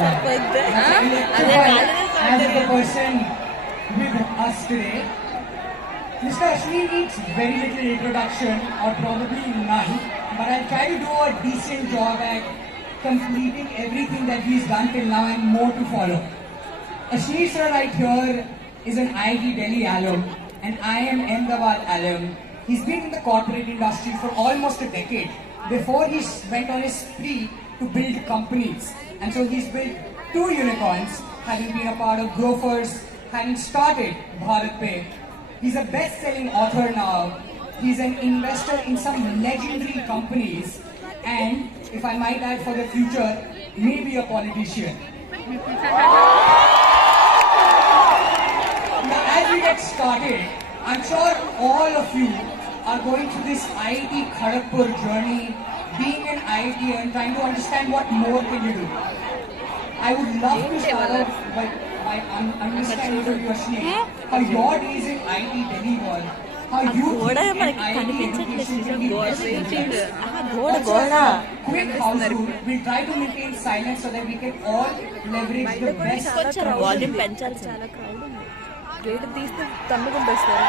As the person with us today, Mr. Ashwin needs very little introduction or probably none, but I'll try to do a decent job at completing everything that he's done till now and more to follow. Ashwin sir right here is an IIT Delhi alum and I am Ahmedabad alum. He's been in the corporate industry for almost a decade before he went on his spree to build companies. And so he's built 2 unicorns, having been a part of Grofers, having started BharatPe. He's a best-selling author now. He's an investor in some legendary companies. And, if I might add for the future, maybe a politician. Now, as we get started, I'm sure all of you are going through this IIT Kharagpur journey, being an IIT and trying to understand what more can you do. I would love to start off by understanding from you, Ashwin, how your days in IIT Delhi were, how you think an IIT education can be best utilized. That's a quick house rule. We'll try to maintain silence so that we can all leverage the best. Volume పెంచాలి చాలా crowd ఉంది gate తీస్తే తన్నుకుంటేస్తారు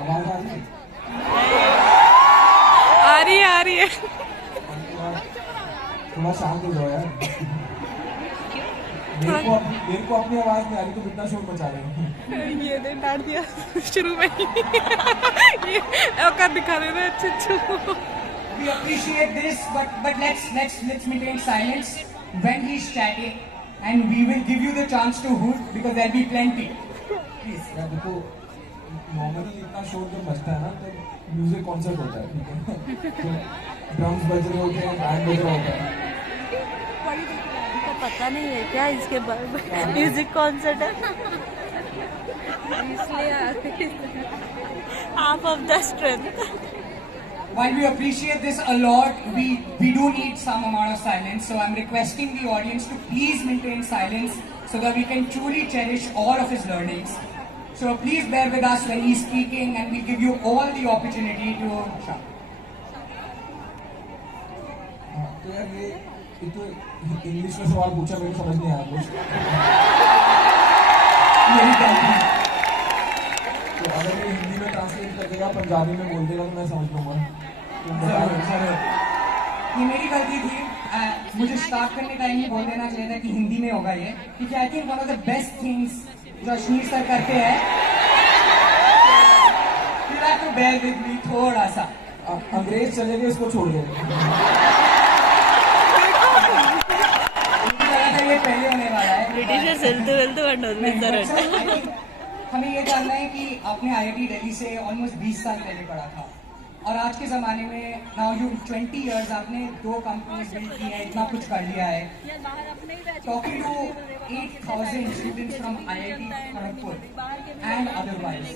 आवाज आ रही है थोड़ा शांत हो जाओ यार मेरे को अपनी आवाज नहीं आ रही तो कितना शोर मचा रहे हो ये दे डाल दिया शुरू में ही ये औकात दिखा रहे हैं अच्छे We appreciate this, but let's maintain silence when he's chatting, and we will give you the chance to hoot because there'll be plenty. Please. यार देखो नॉर्मली इतना शोर जब मचता है ना तो म्यूजिक कॉन्सर्ट होता है ठीक है तो ड्रम्स बज रहे होते हैं बैंड बज रहा होता है तो पता नहीं है क्या इसके बाद म्यूजिक कॉन्सर्ट है इसलिए half of the strength While we appreciate this a lot, we do need some amount of silence. So I'm requesting the audience to please maintain silence so that we can truly cherish all of his learnings. So please bear with us when he's speaking and we'll give you all the opportunity to shout. तो यार ये तो English में सवाल पूछा मेरे समझ नहीं आया कुछ मेरी गलती तो अगर ये हिंदी में ट्रांसलेट कर देगा पंजाबी में बोल देगा तो मैं समझ लूँगा जरूर ये मेरी गलती थी मुझे स्टार्ट करने टाइम ही बोल देना चाहिए था कि हिंदी में होगा ये क्योंकि I think one of the best things जो अश्मीर सर करते हैं you have to bear with me थोड़ा सा अंग्रेज चले गए इसको छोड़ दो ये पहले होने वाला है ब्रिटिशर्स వెళ్తూ हमें ये जानना है कि आपने आईआईटी दिल्ली से ऑलमोस्ट 20 साल पहले पढ़ा था और आज के ज़माने में नाउ यू 20 इयर्स आपने 2 कंपनीज बिल्ड की हैं इतना कुछ कर लिया है talking to 8,000 students from IIT Kharagpur and otherwise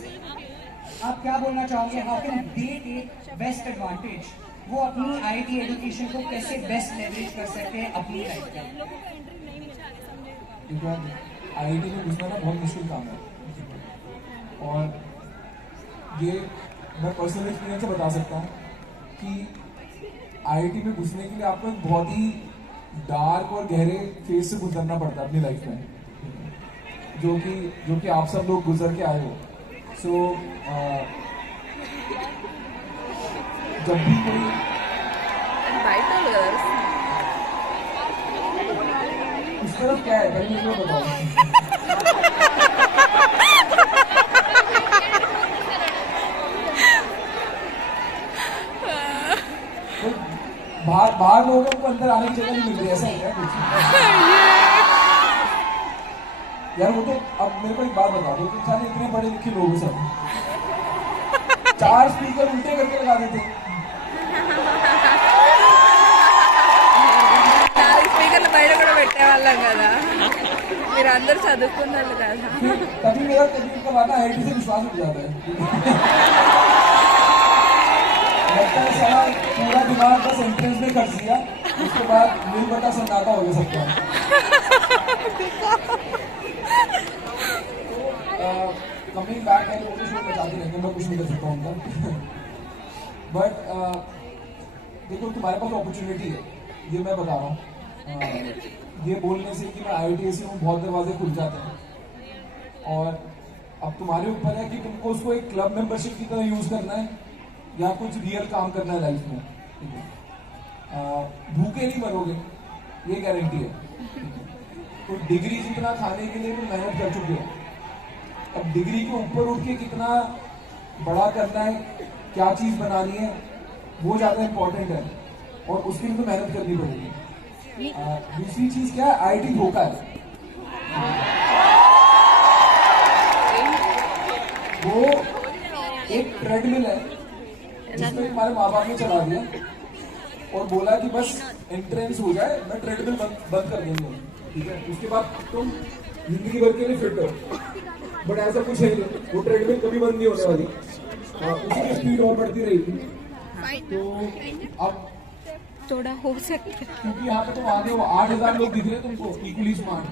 आप क्या बोलना चाहोगे how can they take best advantage वो अपनी आईआईटी एजुकेशन को कैसे बेस्ट लेवरेज कर सकते हैं अपनी लाइफ में आईआईटी में घुसना ना बहुत मुश्किल काम है और ये मैं पर्सनल एक्सपीरियंस से बता सकता हूँ कि आईआईटी में घुसने के लिए आपको एक बहुत ही डार्क और गहरे फेज से गुजरना पड़ता है अपनी लाइफ में जो कि आप सब लोग गुजर के आए हो सो जब भी कोई उस तरफ क्या है पहले मुझे बताओ बाहर लोगों को अंदर आने की जगह नहीं मिल रही ऐसा है क्या कुछ यार वो तो अब मेरे को एक बात बता दो तुम सारे इतने पढ़े लिखे लोग हो सब 4 स्पीकर उल्टे करके लगा देते స్పీకర్లు బయట కూడా పెట్టేవాళ్ళం కదా మీరు అందరు చదువుకున్న వాళ్ళు కదా तभी मेरा कभी कब आता है से विश्वास उठ जाता है लगता है सारा पूरा दिमाग बस एंट्रेंस में कर दिया उसके बाद मिल बटा सन्नाटा हो सकता है कमिंग बैक है लोगों को शो बचाते रहेंगे मैं कुछ नहीं कर सकता उनका बट देखो तुम्हारे पास अपॉर्चुनिटी है, ये मैं बता रहा हूँ। ये बोलने से कि मैं IIT हूँ बहुत दरवाजे खुल जाते हैं, और अब तुम्हारे ऊपर है कि तुमको उसको एक क्लब मेंबरशिप की तरह यूज करना है या कुछ रियल काम करना है लाइफ में। ठीक है, भूखे नहीं मरोगे, ये गारंटी है। तो डिग्री जितना खाने के लिए तुम मेहनत कर चुके हो, अब डिग्री के ऊपर उठ के कितना बड़ा करना है, क्या चीज बनानी है, वो ज्यादा इंपॉर्टेंट है, और उसके लिए तो मेहनत करनी पड़ेगी। दूसरी चीज क्या है, IIT धोखा है। वो एक ट्रेडमिल है जिसमें हमारे माँ बाप ने चला दिया और बोला कि बस एंट्रेंस हो जाए, मैं ट्रेडमिल बंद कर देंगे। ठीक है, उसके बाद तुम जिंदगी भर के लिए फिट हो, बट ऐसा कुछ है नहीं, वो ट्रेडमिल कभी बंद नहीं होने वाली। उसी की स्पीड और बढ़ती रहेगी। तो अब थोड़ा हो सकता है। क्योंकि यहाँ पे तुम आगे हो, 8,000 लोग दिख रहे हैं तुमको इक्वली स्मार्ट।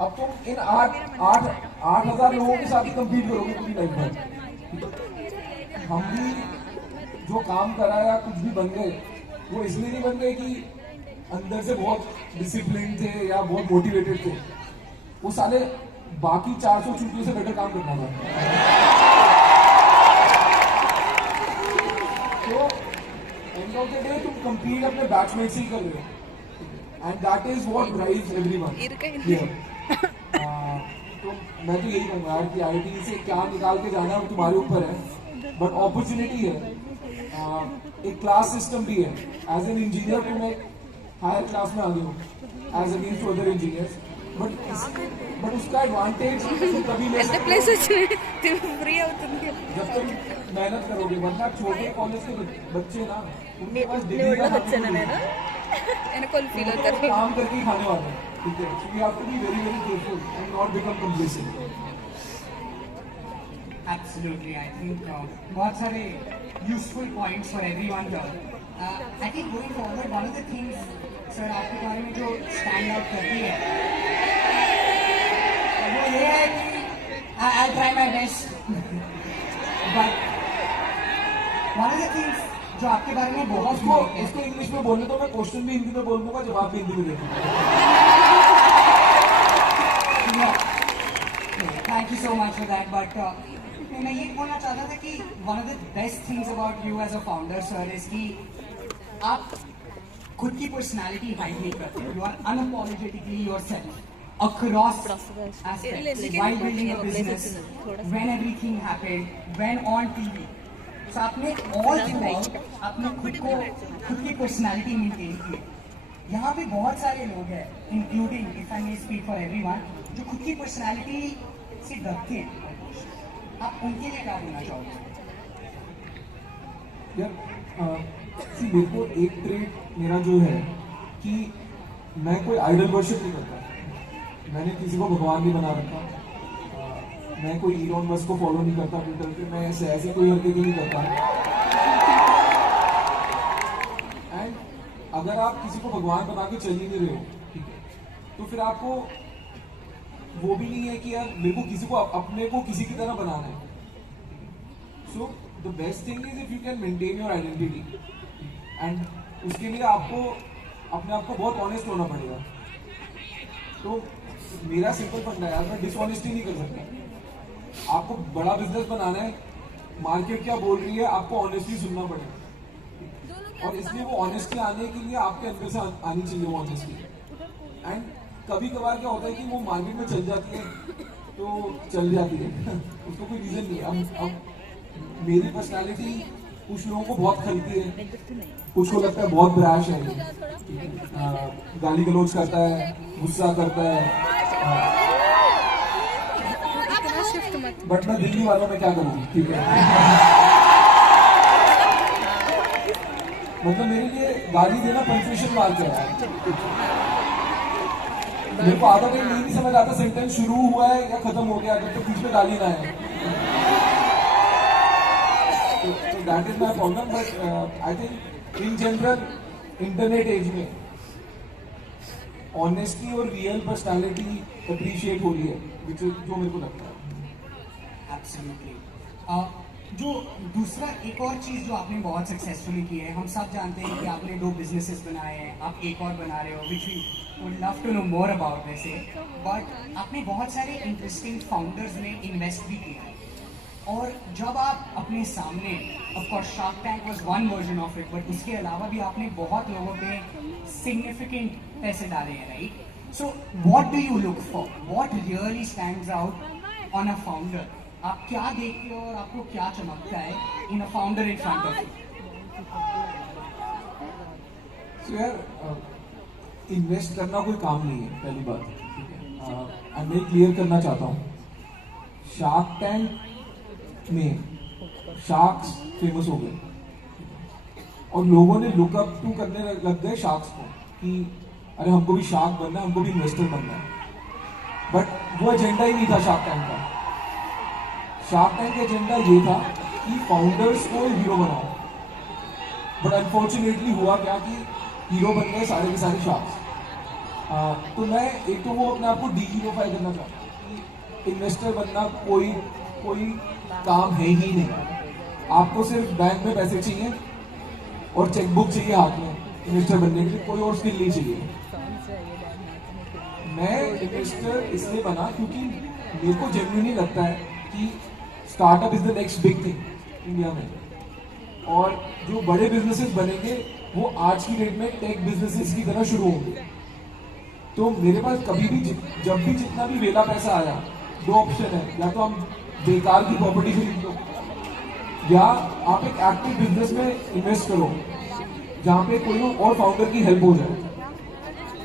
अब तुम इन 8,000 लोगों के साथ ही कम्पीट करोगे पूरी लाइफ में। हम भी जो काम करा या कुछ भी बन गए, वो इसलिए नहीं बन गए कि अंदर से बहुत डिसिप्लिन थे या बहुत मोटिवेटेड थे, वो साले बाकी 400 चूतियों से बेटर काम करना था। तो एंड ऑफ द डे तुम कंपीट अपने बैचमेट से ही कर रहे हो, and that is what drives everyone here. तो मैं तो यही कहूंगा यार कि IIT से क्या निकाल के जाना है वो तुम्हारे ऊपर है, बट अपॉर्चुनिटी है। एक क्लास सिस्टम भी है। एज एन इंजीनियर तुम एक हायर क्लास में आ गए हो as against other engineers, but उसका एडवांटेज तुम कभी ले सकते हो जब तुम मेहनत करोगे। वरना छोटे कॉलेज के बच्चे ना, उनके पास डिग्री का काम करके ही खाने वाले हैं। ठीक है, so you have to be very very careful and not become complacent. Absolutely, I think बहुत सारे useful points for everyone here. I think going forward, one of the things sir आपके बारे में जो stand out करती है वो ये है कि I'll try my best, but one of the things जो आपके बारे में बहुत इसको इंग्लिश में बोलने तो मैं क्वेश्चन भी हिंदी में बोल दूंगा, जवाब भी हिंदी में दे दूंगा। Thank you so much for that, but मैं ये बोलना चाहता था कि one of the best things about you as a founder sir is कि आप खुद की पर्सनालिटी हाइड नहीं करते। You are unapologetically yourself across aspects while building a business, when everything happened, when on TV. So आपने all throughout अपने खुद की पर्सनालिटी मेंटेन की। यहाँ पे बहुत सारे लोग हैं, including if I may speak for everyone, जो खुद की पर्सनालिटी से डरते हैं। आप उनके लिए क्या बोलना चाहोगे? मेरे को एक ट्रेट मेरा जो है कि मैं कोई आइडल वर्शिप नहीं करता। मैंने किसी को भगवान नहीं बना रखा। मैं कोई इलॉन मस्क को फॉलो नहीं करता ट्विटर पे। मैं ऐसी कोई हरकतें नहीं करता। एंड अगर आप किसी को भगवान बना के चल ही नहीं रहे हो, ठीक है, तो फिर आपको वो भी नहीं है कि यार मेरे को किसी को अपने को किसी की तरह बनाना है। So the best thing is if you can maintain your identity, and उसके लिए आपको अपने आप को बहुत ऑनेस्ट होना पड़ेगा। तो मेरा सिंपल फंडा है यार, मैं डिसऑनेस्टी नहीं कर सकता। आपको बड़ा बिजनेस बनाना है, मार्केट क्या बोल रही है, आपको ऑनेस्टली सुनना पड़ेगा। और इसलिए वो ऑनेस्टी आने के लिए आपके अंदर से आनी चाहिए वो ऑनेस्टी। एंड कभी कभार क्या होता है कि वो मार्केट में चल जाती है तो चल जाती है उसको कोई रीजन नहीं है। अब मेरी पर्सनालिटी कुछ लोगों को बहुत खलती है, कुछ को लगता है बहुत ब्रैश है, गाली गलौज करता है, गुस्सा करता है, बट मैं दिल्ली वालों में क्या करूँ, ठीक है। मतलब मेरे लिए गाली देना पंक्चुएशन मार्क है। मेरे को आधा टाइम नहीं समझ आता सेंटेंस शुरू हुआ है या खत्म हो गया, जब तक बीच में गाली ना है। So that is my problem, but I think in general internet age में ऑनेस्टी और रियल पर्सनालिटी अप्रिशिएट हो रही है, जो मेरे को लगता है। Absolutely. जो दूसरा एक और चीज जो आपने बहुत सक्सेसफुली की है, हम सब जानते हैं कि आपने 2 बिजनेसेस बनाए हैं, आप एक और बना रहे हो, which we would love to know more about वैसे, बट आपने बहुत सारे इंटरेस्टिंग फाउंडर्स में इन्वेस्ट भी किया है। और जब आप अपने सामने, of course shark tank was one version of it, but उसके अलावा भी आपने बहुत लोगों पे सिग्निफिकेंट पैसे डाले हैं, right? So what do you look for, what really stands out on a founder? आप क्या देखते हो और आपको क्या चमकता है in a founder in front of you? तो यार इन्वेस्ट करना कोई काम नहीं है, पहली बात, ठीक है। मैं क्लियर करना चाहता हूँ, शार्क टैंक में शार्क्स फेमस हो गए और लोगों ने लुकअप टू करने लग गए शार्क्स को कि अरे हमको भी शार्क बनना है, हमको भी इन्वेस्टर बनना है। बट वो एजेंडा ही नहीं था शार्क टैंक का। शार्क टैंक का एजेंडा ये था कि फाउंडर्स को हीरो बनाओ, बट अनफॉर्चुनेटली हुआ क्या कि हीरो बन गए सारे के सारे शार्क्स। तो मैं एक तो वो अपने आप को डी-हीरोफाई करना चाहता हूँ कि इन्वेस्टर बनना कोई काम है ही नहीं। आपको सिर्फ बैंक में पैसे चाहिए और चेकबुक चाहिए हाथ में इन्वेस्टर बनने के लिए, कोई और स्किल नहीं चाहिए। मैं इन्वेस्टर इसलिए बना क्योंकि मेरे को जेन्युइनली लगता है कि startup is the next big thing India में, और जो बड़े बिजनेसेस बनेंगे वो आज की डेट में टेक बिजनेसेस की तरह शुरू होंगे। तो मेरे पास कभी भी जब भी जितना भी वेला पैसा आया, 2 ऑप्शन है, या तो हम बेकार की प्रॉपर्टी खरीद लो या आप एक एक्टिव बिजनेस में इन्वेस्ट करो जहाँ पे कोई और फाउंडर की हेल्प हो जाए।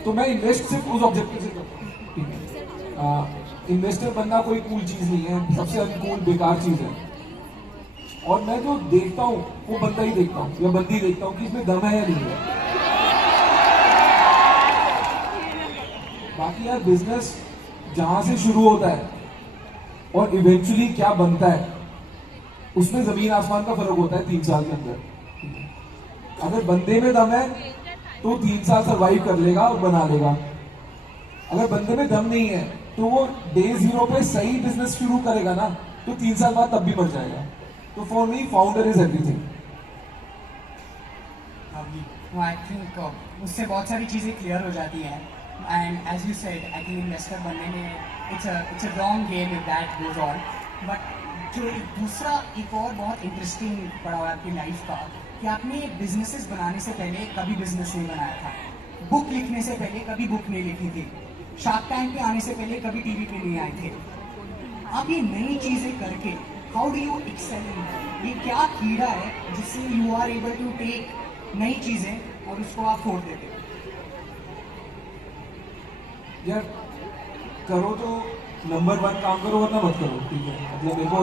तो मैं इन्वेस्ट सिर्फ उस ऑब्जेक्टिव से करता हूँ, ठीक है। इन्वेस्टर बनना कोई कूल चीज नहीं है, सबसे अनकूल बेकार चीज है। और मैं जो देखता हूँ वो बंदा ही देखता हूँ या बंदी देखता हूँ कि इसमें दम है या नहीं है। बाकी यार बिजनेस जहां से शुरू होता है और इवेंचुअली क्या बनता है उसमें जमीन आसमान का फर्क होता है 3 साल के अंदर। अगर बंदे में दम है तो 3 साल सर्वाइव कर लेगा और बना लेगा। अगर बंदे में दम नहीं है तो वो डे 0 पे सही बिजनेस शुरू करेगा ना, तो 3 साल बाद तब भी मर जाएगा। तो for me founder is everything. I think उससे बहुत सारी चीज़ें क्लियर हो जाती हैं। And as you said, I think investor बनने में it's a long game if that goes on. But जो दूसरा एक और बहुत इंटरेस्टिंग पड़ा हुआ आपकी लाइफ का, कि आपने बिजनेसेस बनाने से पहले कभी बिजनेस नहीं बनाया था, बुक लिखने से पहले कभी बुक नहीं लिखी थी, शार्क टैंक पे आने से पहले कभी टीवी पे नहीं आए थे। आप ये नई चीजें करके how do you excel in? ये क्या कीड़ा है जिससे you are able to take नई चीजें और उसको आप फोड़ देते हो? यार करो तो नंबर 1 काम करो, वरना मत करो, ठीक है। मतलब मेरे को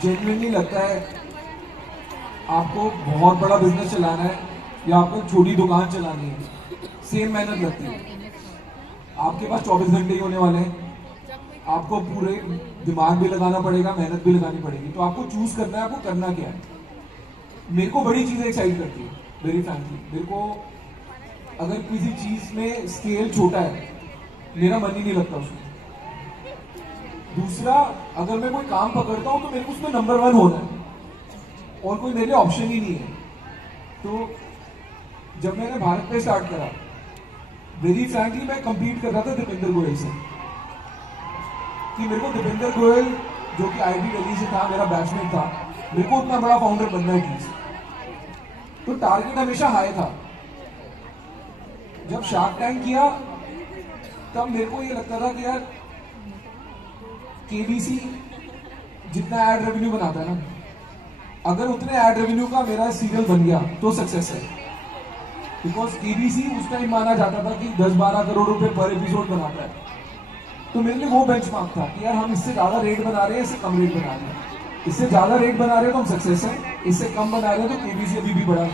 जेन्युइनली लगता है आपको बहुत बड़ा बिजनेस चलाना है या आपको छोटी दुकान चलानी है, सेम मेहनत लगती है। आपके पास 24 घंटे ही होने वाले हैं, आपको पूरे दिमाग भी लगाना पड़ेगा, मेहनत भी लगानी पड़ेगी। तो आपको चूज करना है आपको करना क्या है। मेरे को बड़ी चीजें एक्साइट करती है, वेरी फ्रैंकली। मेरे को अगर किसी चीज में स्केल छोटा है, मेरा मन ही नहीं लगता उसमें। दूसरा, अगर मैं कोई काम पकड़ता हूं तो मेरे को उसमें नंबर 1 होना है और कोई मेरे लिए ऑप्शन ही नहीं है। तो जब मैंने भारत पे स्टार्ट करा, वेरी फ्रैंकली मैं कंपीट कर रहा था दीपेंद्र गोयल से, कि मेरे को दीपेंद्र गोयल जो कि आईटी दिल्ली से था, मेरा बैचमेट था, मेरे को उतना बड़ा फाउंडर बनना है प्लीज। तो टारगेट हमेशा हाई था। जब शार्क टैंक किया तब मेरे को ये लगता था कि यार केबीसी जितना एड रेवेन्यू बनाता है ना, अगर उतने एड रेवेन्यू का मेरा सीरियल बन गया तो सक्सेस है। बिकॉज केबीसी उस टाइम माना जाता था कि 10-12 करोड़ रुपए पर एपिसोड बनाता है। तो मेरे लिए वो बेंचमार्क था कि यार हम इससे ज्यादा रेट बना रहे हैं, इससे कम रेट बना रहे हैं। इससे ज्यादा रेट बना रहे हैं तो हम सक्सेस है, इससे कम बना रहे हैं तो केबीसी अभी भी बड़ा।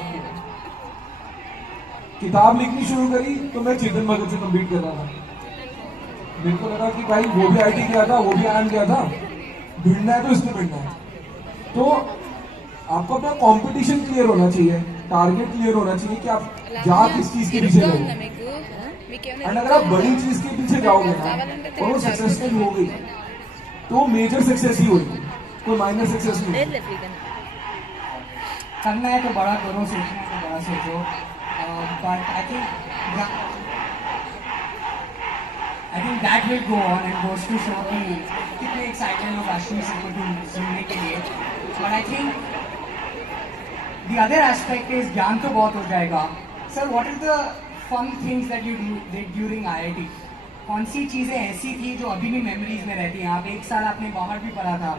किताब लिखनी शुरू करी तो मैं चेतन भगत से कम्पीट कर रहा था। मेरे को लगा कि भाई वो भी आईटी किया था, वो भी आयन किया था, भिड़ना है तो इसमें भिड़ना है। तो आपको अपना कंपटीशन क्लियर होना चाहिए, टारगेट क्लियर होना चाहिए कि आप जा किस चीज के पीछे जाओगे। एंड अगर आप बड़ी चीज के पीछे जाओगे ना और वो सक्सेसफुल हो गई तो मेजर सक्सेस ही होगी, कोई माइनर सक्सेस नहीं। करना है तो बड़ा करो, सोचना है तो बड़ा सोचो, but I think that will go on and goes to show कि कितने एक्साइटेड लोग अश्विनी सिंह को सुनने के लिए। But I think the other aspect is ज्ञान तो बहुत हो जाएगा। Sir, what is the fun things that you did during IIT? कौन सी चीज़ें ऐसी थी जो अभी भी मेमोरीज में रहती हैं? आप 1 साल आपने बाहर भी पढ़ा था,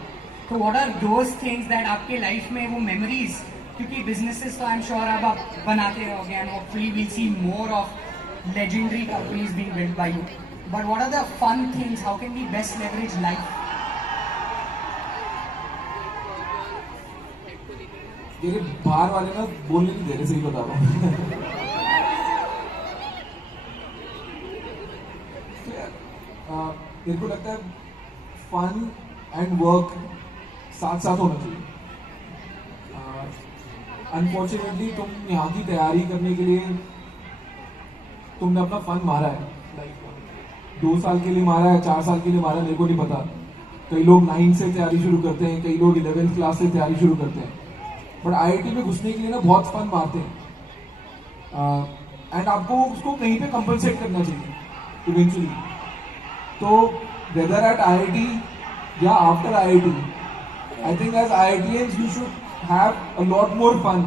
तो what are those things that आपके लाइफ में वो मेमोरीज, क्योंकि बिजनेसेस तो आई एम श्योर अब आप बनाते रहोगे and hopefully we'll see more of legendary companies being built by you, but what are the fun things, how can we best leverage life? देखिए, बाहर वाले ना बोलने नहीं दे रहे, सही बता रहा हूँ। मेरे को लगता है फन एंड वर्क साथ साथ होना चाहिए। अनफॉर्चुनेटली तुम यहाँ की तैयारी करने के लिए तुमने अपना फन मारा है, 2 साल के लिए मारा है, 4 साल के लिए मारा है, मेरे को नहीं पता। कई लोग 9 से तैयारी शुरू करते हैं, कई लोग 11th क्लास से तैयारी शुरू करते हैं, बट IIT में घुसने के लिए ना बहुत फन मारते हैं, एंड आपको उसको कहीं पे कंपनसेट करना चाहिए इवेंचुअली। तो वेदर एट IIT या after IIT, I think as IITians you should have a lot more fun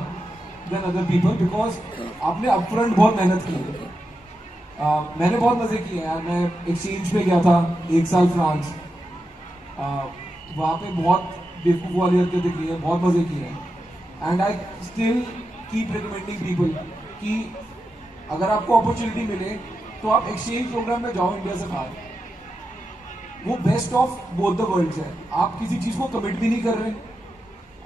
than other people, because आपने अपफ्रंट बहुत मेहनत की है। मैंने बहुत मजे किए यार। मैं एक्सचेंज पे गया था 1 साल फ्रांस, वहाँ पे बहुत बेवकूफ़ वाली हरकतें की है, बहुत मजे किए हैं, and I still keep recommending people कि अगर आपको अपॉर्चुनिटी मिले तो आप एक्सचेंज प्रोग्राम में जाओ इंडिया से बाहर। वो best of both the worlds है। आप किसी चीज को कमिट भी नहीं कर रहे,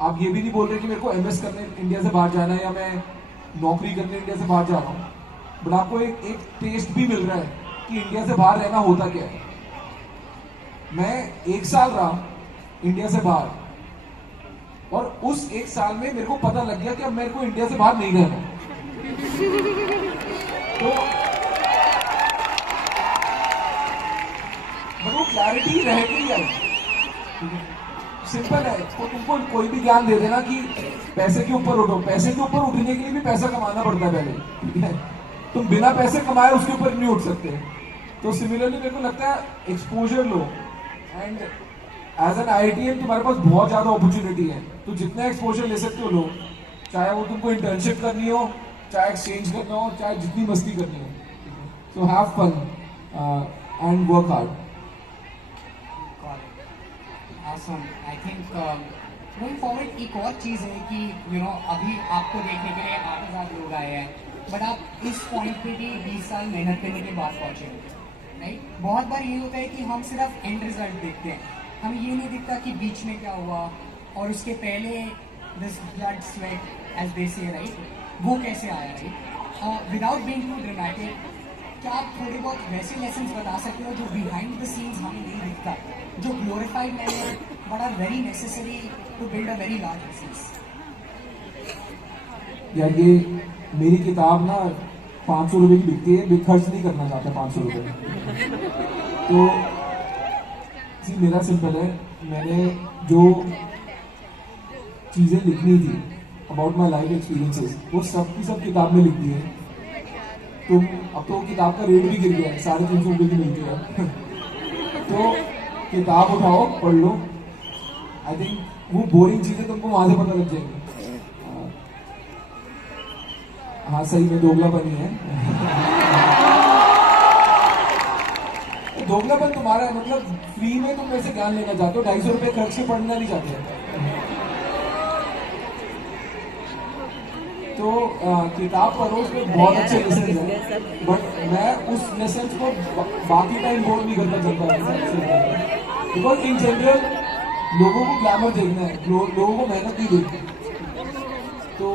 आप ये भी नहीं बोल रहे कि मेरे को MS करने इंडिया से बाहर जाना है या मैं नौकरी करने इंडिया से बाहर जा रहा हूँ, बट आपको एक टेस्ट भी मिल रहा है कि इंडिया से बाहर रहना होता क्या है। मैं 1 साल रहा इंडिया से बाहर, और उस 1 साल में मेरे को पता लग गया कि अब मेरे को इंडिया से बाहर नहीं रहना। तो वो क्लैरिटी रह गई है। सिंपल है, तो तुमको कोई भी ज्ञान दे देना कि पैसे के ऊपर उठो, पैसे के ऊपर उठने के लिए भी पैसा कमाना पड़ता है पहले, ठीक है? तुम बिना पैसे कमाए उसके ऊपर नहीं उठ सकते। तो सिमिलरली मेरे को लगता है एक्सपोजर लो, एंड एज एन IITian तुम्हारे पास बहुत ज्यादा अपॉर्चुनिटी है, तो जितना एक्सपोजर ले सकते हो लो, चाहे वो तुमको इंटर्नशिप करनी हो, चाहे एक्सचेंज करना हो, चाहे जितनी मस्ती करनी हो। So have fun and work hard. Awesome. I think going forward एक और चीज़ है कि अभी आपको देखने के लिए 8,000 लोग आए हैं, बट आप इस पॉइंट पे भी 20 साल मेहनत करने के बाद पहुँचे, राइट? बहुत बार ये होता है कि हम सिर्फ एंड रिजल्ट देखते हैं, हमें ये नहीं दिखता कि बीच में क्या हुआ और उसके पहले this blood sweat as they say, right, वो कैसे आया, right? Without being too dramatic, क्या आप थोड़े बहुत वैसे लेसन बता सकते हो जो बिहाइंड द सीन्स हमें नहीं दिखता, जो glorified manner but are very necessary to build a very large business? यार, ये मेरी किताब ना 500 रुपये की बिकती है, खर्च नहीं करना चाहता 500 रुपये। तो मेरा सिंपल है, मैंने जो चीज़ें लिखनी थी अबाउट माई लाइफ एक्सपीरियंसेस, वो सब की सब किताब में लिख दी है। तुम अब तो किताब का रेट भी गिर गया है, 350 रुपये की मिलती है। तो किताब उठाओ, पढ़ लो। आई थिंक वो बोरिंग चीजें तुमको वहां से पता लग जाएंगी। हाँ, सही में दोगलापन ही है। दोगलापन तुम्हारा है, मतलब फ्री में तुम मेरे से ज्ञान लेना चाहते हो, 250 रुपये खर्च के पढ़ना नहीं चाहते। तो किताब पढ़ो, उसमें बहुत अच्छे लेसन हैं, बट मैं उस लेसन को बाकी टाइम बोर्ड नहीं करना चाहता, बिकॉज इन जनरल लोगों को ग्लैमर देखना है, लोगों को मेहनत नहीं देखनी। तो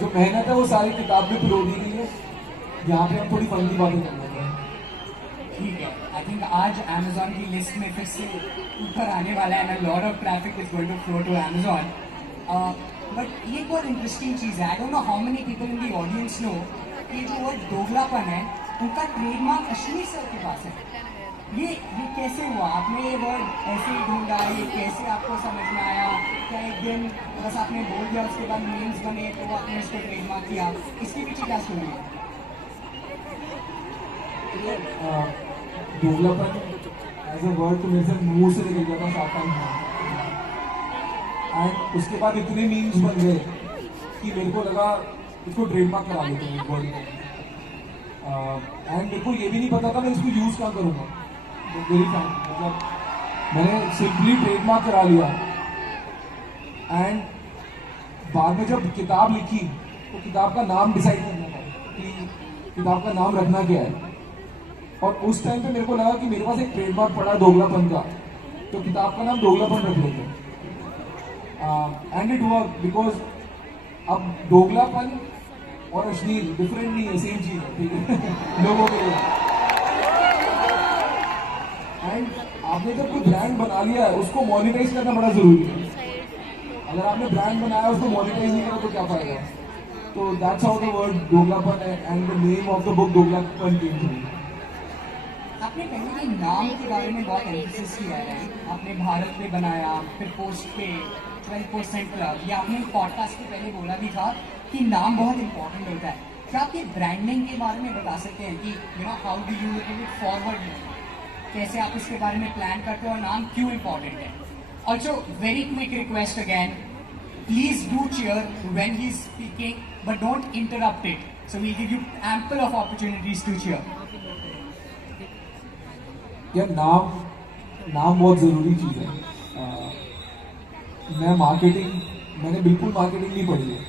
जो मेहनत है वो सारी किताब में पिरो दी गई है, यहाँ पे हम थोड़ी फन की बातें कर रहे हैं। ठीक है, आई थिंक आज Amazon की लिस्ट में फिर से ऊपर आने वाला है, and lot of traffic is going to flow to Amazon। But ये बहुत इंटरेस्टिंग चीज़ है, I don't know how many people in the audience know कि जो वर्ड दोगलापन है उनका ट्रेडमार्क अश्विनी सर के पास है। ये कैसे हुआ? आपने ये वर्ड ऐसे ही ढूंढा, ये कैसे आपको समझ में आया? क्या एक दिन बस आपने बोल दिया, उसके बाद मीम्स बने तो वो आपने इसको ट्रेडमार्क किया? इसके पीछे क्या स्टोरी है? दोगलापन एज अ वर्ड तो मेरे से मुंह से निकल गया था शार्क टैंक। एंड उसके बाद इतने मीम्स बन गए कि मेरे को लगा इसको ट्रेडमार्क करा लेते हैं वर्ड को। एंड मेरे को ये भी नहीं पता था मैं इसको यूज कहाँ करूँगा। वेरी फ्रैंक, मतलब मैंने सिंपली ट्रेडमार्क करा लिया। एंड बाद में जब किताब लिखी तो किताब का नाम डिसाइड करना था कि किताब का नाम रखना क्या है। और उस टाइम पे मेरे को लगा कि मेरे पास एक ट्रेडमार्क पड़ा दोगलापन का, तो किताब का नाम दोगलापन रख लेते हैं। एंड इट वर्क बिकॉज अब दोगलापन और अश्लील डिफरेंट नहीं है, सेम चीज है, ठीक है लोगों के लिए। एंड आपने जब कोई ब्रांड बना लिया है उसको मोनेटाइज करना बड़ा जरूरी है। अगर आपने ब्रांड बनाया उसको मोनेटाइज नहीं करा तो क्या फायदा। तो that's how the word Doglapan and the name of the book Doglapan came to me. आपने कहीं भी नाम के बारे में बहुत एम्फेसिस किया है। आपने भारत पे बनाया, फिर पोस्ट पे 12% क्लब, या आपने पॉडकास्ट के पहले बोला भी था कि नाम बहुत इंपॉर्टेंट होता है। क्या आप ये ब्रांडिंग के बारे में बता सकते हैं कि you know how do you take it forward, कैसे आप इसके बारे में प्लान करते हो और नाम क्यों इंपॉर्टेंट है? Also very quick request again, please do cheer when he is speaking but don't interrupt it, so we'll give you ample of opportunities to cheer. यार नाम बहुत ज़रूरी चीज़ है। मैंने बिल्कुल मार्केटिंग नहीं पढ़ी है।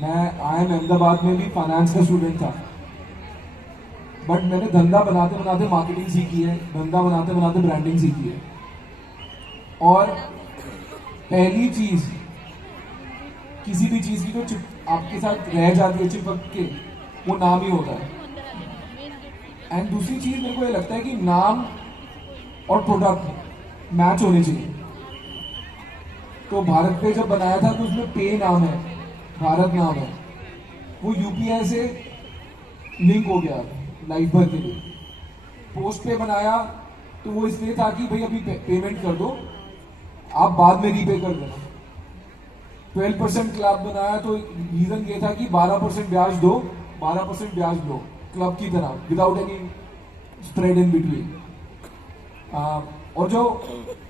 मैं IIM अहमदाबाद में भी फाइनेंस का स्टूडेंट था, बट मैंने धंधा बनाते बनाते मार्केटिंग सीखी है, धंधा बनाते बनाते ब्रांडिंग सीखी है। और पहली चीज़ किसी भी चीज़ की जो आपके साथ रह जाती है चिपक के, वो नाम ही होता है। एंड दूसरी चीज़ मेरे को ये लगता है कि नाम और प्रोडक्ट मैच होने चाहिए। तो भारत पे जब बनाया था तो उसमें पे नाम है, भारत नाम है, वो UPI से लिंक हो गया लाइफ भर के लिए। पोस्ट पे बनाया तो वो इसलिए था कि भाई अभी पेमेंट कर दो, आप बाद में रीपे कर देना। 12% क्लब बनाया तो रीजन ये था कि 12% ब्याज दो, 12% ब्याज लो, क्लब की तरह, without any spread in between. और जो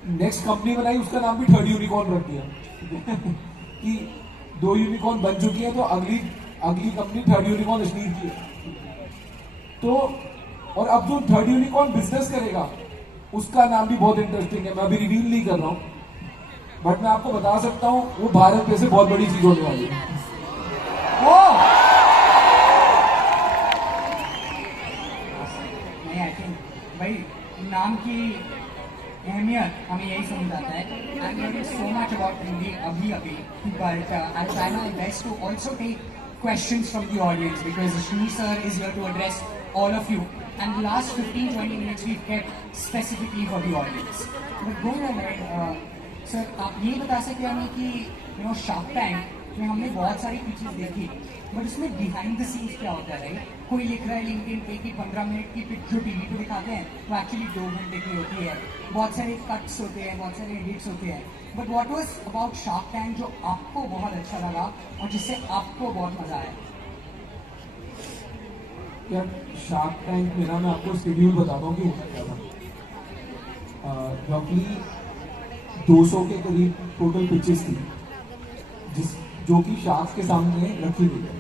नेक्स्ट कंपनी बनाई उसका नाम भी थर्ड यूनिकॉर्न रख दिया कि 2 यूनिकॉर्न बन चुकी है तो अगली कंपनी थर्ड यूनिकॉर्न अश्लील की है। तो और अब जो थर्ड यूनिकॉर्न बिजनेस करेगा उसका नाम भी बहुत इंटरेस्टिंग है। मैं अभी रिवील नहीं कर रहा हूँ, बट मैं आपको बता सकता हूँ वो भारत पे से बहुत बड़ी चीज होने वाली है। नहीं, आई थिंक भाई नाम की अहमियत हमें यही समझ आता है। I am learning so much about Hindi अभी but I try my best to also take questions from the audience because Ashwini sir is here to address all of you, and the last 15-20 minutes we've kept specifically for the audience. But going ahead, sir, आप ये बता सकते हैं हमें कि you no shark tank में हमने बहुत सारी पिचेस देखी, बट उसमें बिहाइंड द सीन्स क्या होता है? राइट, कोई लिख रहा है लिंक्डइन पे कि 15 मिनट की पिच जो टीवी पे दिखाते हैं वो एक्चुअली 2 घंटे की होती है। बहुत सारे कट्स होते हैं, बहुत सारे एडिट्स होते हैं। But what was about shark tank जो आपको बहुत अच्छा लगा और जिससे आपको बहुत मजा आया? यार शार्क टैंक में ना मैं आपको शेड्यूल बताता हूँ कि होता क्या था। रफली 200 के करीब टोटल पिचेस थी जो कि शार्क्स के सामने रखी गई है,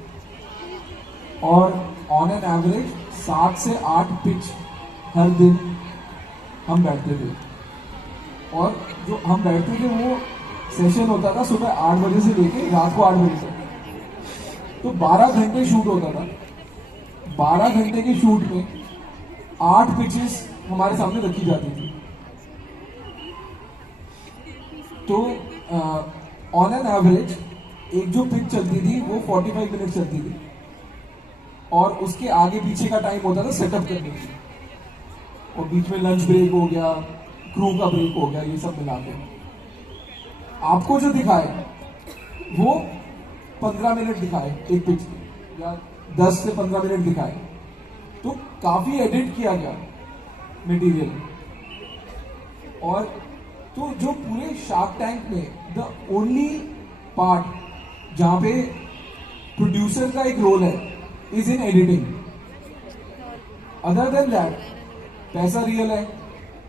और ऑन एन एवरेज 7 से 8 पिच हर दिन हम बैठते थे। और जो हम बैठते थे वो सेशन होता था सुबह 8 बजे से लेके रात को 8 बजे तक, तो 12 घंटे शूट होता था। 12 घंटे के शूट में 8 पिचेस हमारे सामने रखी जाती थी। तो ऑन एन एवरेज एक जो पिच चलती थी वो 45 मिनट चलती थी, और उसके आगे पीछे का टाइम होता था सेटअप करने के लिए, और बीच में लंच ब्रेक हो गया, क्रू का ब्रेक हो गया, ये सब मिला के आपको जो दिखाए वो 15 मिनट दिखाए एक पिच की, या 10 से 15 मिनट दिखाए। तो काफी एडिट किया गया मटेरियल, और तो जो पूरे शार्क टैंक में द ओनली पार्ट जहां पे प्रोड्यूसर का एक रोल है is in editing. Other than that पैसा रियल है.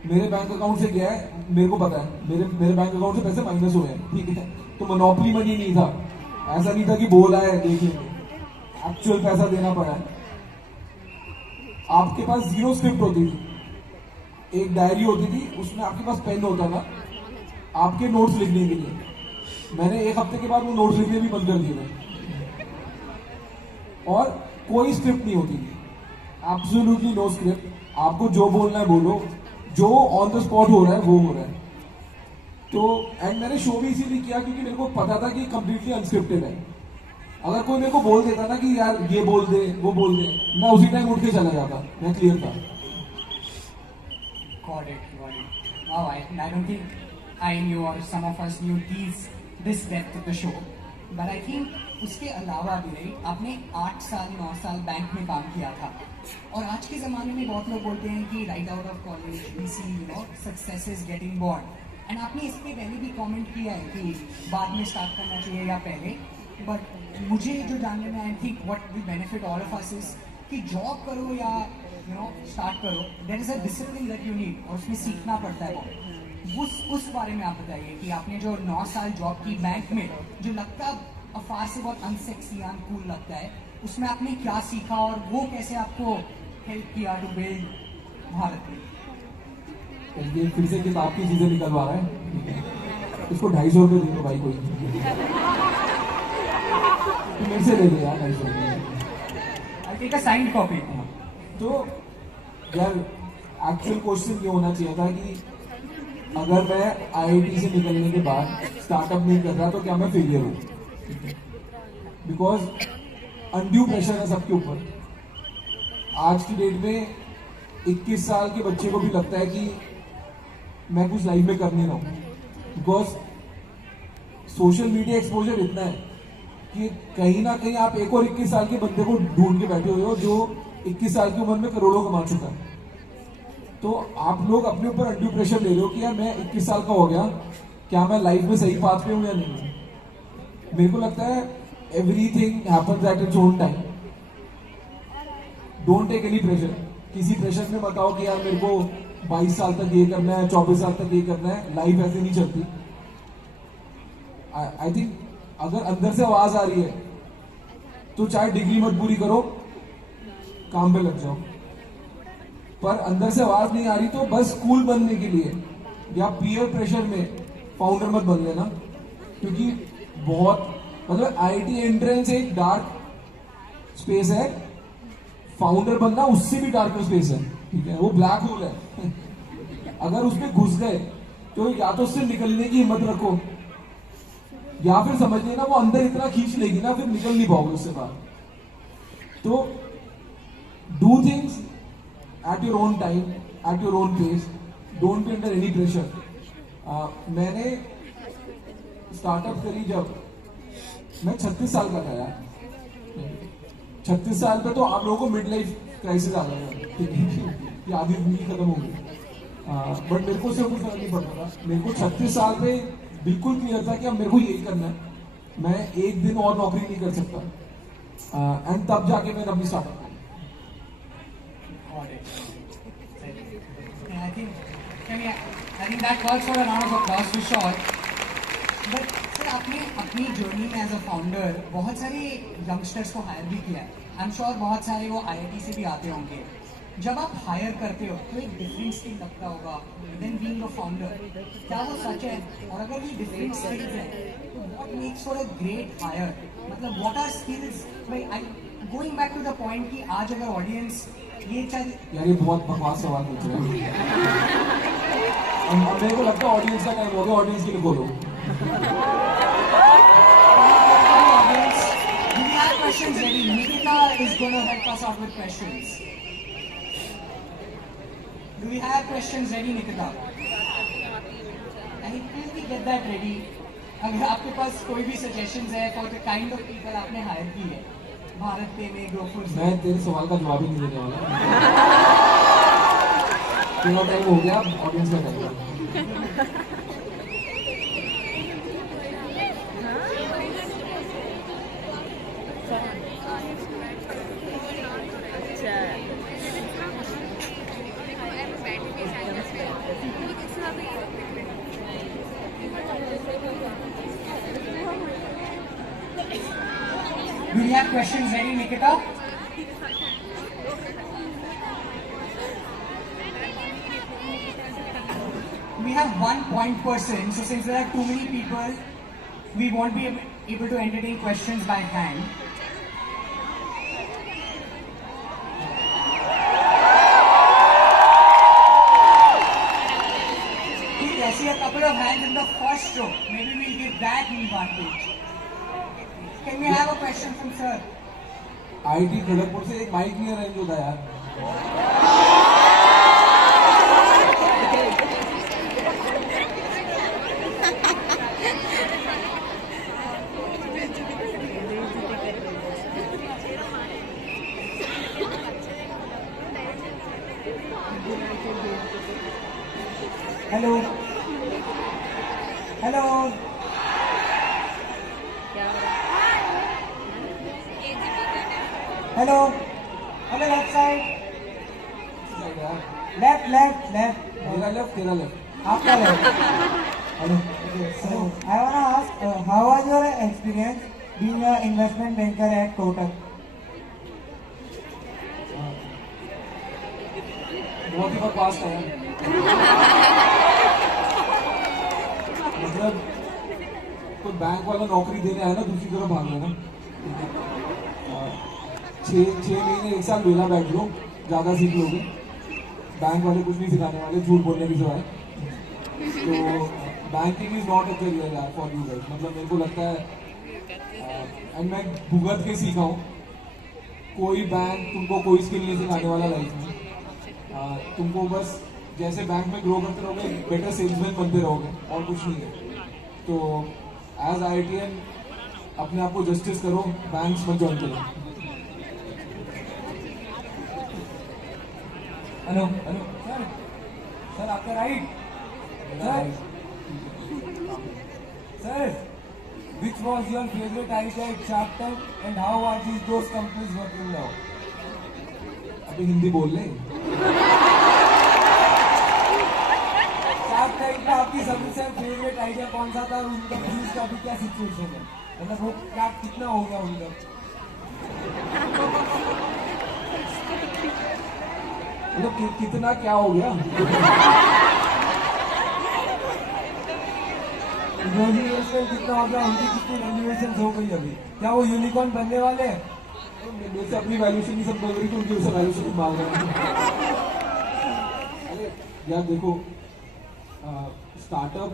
मेरे बैंक अकाउंट से गया है, मेरे को पता है मेरे बैंक अकाउंट से पैसे माइनस हुए हैं, ठीक है. तो मोनोपोली मनी नहीं था, ऐसा नहीं था कि बोला है देख लेंगे, एक्चुअल पैसा देना पड़ा है. आपके पास 0 स्क्रिप्ट होती थी, एक डायरी होती थी, उसमें आपके पास पेन होता था आपके नोट्स लिखने के लिए. मैंने 1 हफ्ते के बाद वो नोट्स लिखने भी बंद कर दिए थे. और कोई स्क्रिप्ट नहीं होती थी, एब्सोल्युटली नो स्क्रिप्ट. आपको जो बोलना है बोलो, जो ऑन द स्पॉट हो रहा है वो हो रहा है. तो एंड मैंने शो भी इसीलिए किया क्योंकि मेरे को पता था कि कंप्लीटली अनस्क्रिप्टेड है. अगर कोई मेरे को बोल देता ना कि यार ये बोल दे वो बोल दे, मैं उसी टाइम उठ के चला जाता, मैं क्लियर था. Got it, got it. Wow, I don't think I knew or some of us knew this depth of the show. But I think उसके अलावा भी नहीं, आपने 8 साल 9 साल बैंक में काम किया था. और आज के ज़माने में बहुत लोग बोलते हैं कि right out of college we see success is getting born. And आपने इसके पहले भी कमेंट किया है कि बाद में स्टार्ट करना चाहिए या पहले. बट मुझे जो जानने में I think what will benefit all of us is कि जॉब करो या स्टार्ट करो, there is a discipline that you need और उसमें सीखना पड़ता है बहुत. उस बारे में आप बताइए कि आपने जो 9 साल जॉब की बैंक में, जो लगता अफार से बहुत अनसेक्सी अनकूल लगता है, उसमें आपने क्या सीखा और वो कैसे आपको हेल्प किया टू बिल्ड भारत में? ये फिर से किताब की चीजें निकलवा रहा है. इसको 250 रुपये दे दो भाई कोई, तो मेरे से ले ले यार 250 रुपये. I take a signed copy. तो यार एक्चुअल क्वेश्चन ये होना चाहिए था कि अगर मैं आईआईटी से निकलने के बाद स्टार्टअप नहीं कर रहा तो क्या मैं फेलियर हूँ? बिकॉज अनड्यू प्रेशर है सबके ऊपर. आज की डेट में 21 साल के बच्चे को भी लगता है कि मैं कुछ लाइफ में कर नहीं रहा हूँ. बिकॉज सोशल मीडिया एक्सपोजर इतना है कि कहीं ना कहीं आप एक और 21 साल के बंदे को ढूंढ के बैठे हुए हो जो 21 साल की उम्र में करोड़ों कमा चुका है. तो आप लोग अपने ऊपर अनड्यू प्रेशर ले रहे हो कि यार मैं 21 साल का हो गया, क्या मैं लाइफ में सही पाथ पे हूँ या नहीं. मेरे को लगता है everything happens at its own time. Don't take any pressure. किसी प्रेशर में बताओ कि यार मेरे को 22 साल तक ये करना है, 24 साल तक ये करना है. लाइफ ऐसे नहीं चलती. आई थिंक अगर अंदर से आवाज आ रही है तो चाहे डिग्री मत पूरी करो, काम पे लग जाओ. पर अंदर से आवाज नहीं आ रही तो बस कूल बनने के लिए या पीयर प्रेशर में फाउंडर मत बन लेना. क्योंकि बहुत मतलब आईआईटी एंट्रेंस एक डार्क स्पेस है, फाउंडर बनना उससे भी डार्क स्पेस है. ठीक है, वो ब्लैक होल है. अगर उसमें घुस गए तो या तो उससे निकलने की हिम्मत रखो या फिर समझ लेना वो अंदर इतना खींच लेगी ना फिर निकल नहीं पाओगे उससे बाहर. तो do things at your own time, at your own pace. Don't be under any pressure. मैंने स्टार्टअप करी जब मैं 36 साल का था यार. 36 साल पे तो आप लोगों को मिड लाइफ क्राइसिस आ गया कि आधी जिंदगी खत्म हो गई. बट मेरे को सिर्फ कुछ फर्क नहीं पड़ता था. मेरे को 36 साल पे बिल्कुल क्लियर था कि अब मेरे को यही करना है, मैं एक दिन और नौकरी नहीं कर सकता. एंड तब जाके मैंने अपनी startup. I think that works for a round of applause for sure. But sir आपने अपनी जर्नी में एज अ फाउंडर बहुत सारे यंगस्टर्स को हायर भी किया है. आई एम श्योर बहुत सारे वो आईआईटी से भी आते होंगे. जब आप हायर करते हो तो एक डिफरेंट स्किल लगता होगा देन बीइंग अ फाउंडर. क्या वो सच है? और अगर ये डिफरेंट स्किल्स है तो what makes for a great hire? मतलब what are skills? Going back to the point कि आज अगर ऑडियंस ये चाहे यार ये बहुत बकवास सवाल पूछ रहे हैं. मेरे को लगता है ऑडियंस का टाइम हो गया, ऑडियंस के लिए बोलो. we have questions ready. Nikita is going to help us out with questions. Do we have questions ready, Nikita? I think we get that ready. अगर आपके पास कोई भी suggestions है for the kind of people आपने hire की है भारत पे में ग्रोफर्स. मैं तेरे सवाल का जवाब ही नहीं देने वाला. तेरा टाइम हो गया, ऑडियंस का time. Do you have questions ready, Nikita? We have 1 point person, so since there are too many people, we won't be able to entertain questions by hand. I see a couple of hands in the first row. Maybe we'll give that advantage. Can we have a question from sir? IIT Kharagpur से एक mic नहीं arrange होता यार। Hello. Hello. Hello. On the left side. Left. मेरा left तेरा left. After left. Hello. Okay, so I wanna ask, how was your experience being an investment banker at Kotak? बहुत ही बार पास था यार। मतलब कोई बैंक वाला नौकरी देने आया ना दूसरी तरफ भाग लेना। 6 महीने 1 साल वेला बैठ लो, ज्यादा सीख लोगे। बैंक वाले कुछ नहीं सिखाने वाले, झूठ बोलने की सिवाय। तो banking is not a career यार फॉर यू गाइस। मतलब मेरे को लगता है एंड मैं भुगत के सीखा हूँ, कोई बैंक तुमको कोई स्किल नहीं सिखाने वाला लाइफ में। तुमको बस जैसे बैंक में ग्रो करते रहोगे, बेटर सेल्समैन बनते रहोगे, और कुछ नहीं है। तो एज IITian अपने आप को जस्टिस करो, बैंक्स में ज्वाइन करो। हेलो सर, सर आपका right sir, which was your favorite idea at Shark Tank and how are those companies working now? अभी हिंदी बोल ले। शार्क टैंक का आपकी सबसे फेवरेट आइडिया कौन सा था और उनका बिजनेस का अभी क्या सिचुएशन है, मतलब वो क्या कितना हो गया उनका? मतलब कितना क्या हो गया? इन्वेस्टमेंट कितना हो गया, उनकी कितनी वैल्यूएशन हो गई अभी, क्या वो यूनिकॉर्न बनने वाले हैं? मेरे से अपनी वैल्यूशन नहीं समझ रही, तो उनकी उसे वैल्यूशन मांग रहे हैं। अरे यार देखो, स्टार्टअप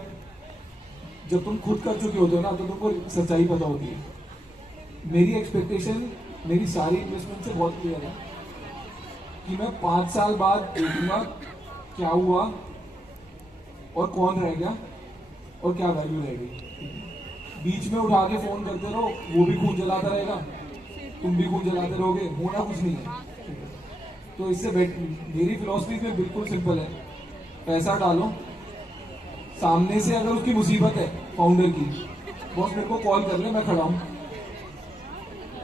जब तुम खुद कर चुके होते हो ना, तो तुमको सच्चाई पता होती है। मेरी एक्सपेक्टेशन मेरी सारी इन्वेस्टमेंट से बहुत क्लियर है कि मैं 5 साल बाद देखूंगा क्या हुआ और कौन रह गया और क्या वैल्यू रह गई। बीच में उठा के फोन करते रहो, वो भी खून जलाता रहेगा, तुम भी खून जलाते रहोगे, होना कुछ नहीं है। तो इससे मेरी फिलॉसफी में बिल्कुल सिंपल है, पैसा डालो, सामने से अगर उसकी मुसीबत है फाउंडर की, बॉस मेरे को कॉल कर ले, मैं खड़ा हूं।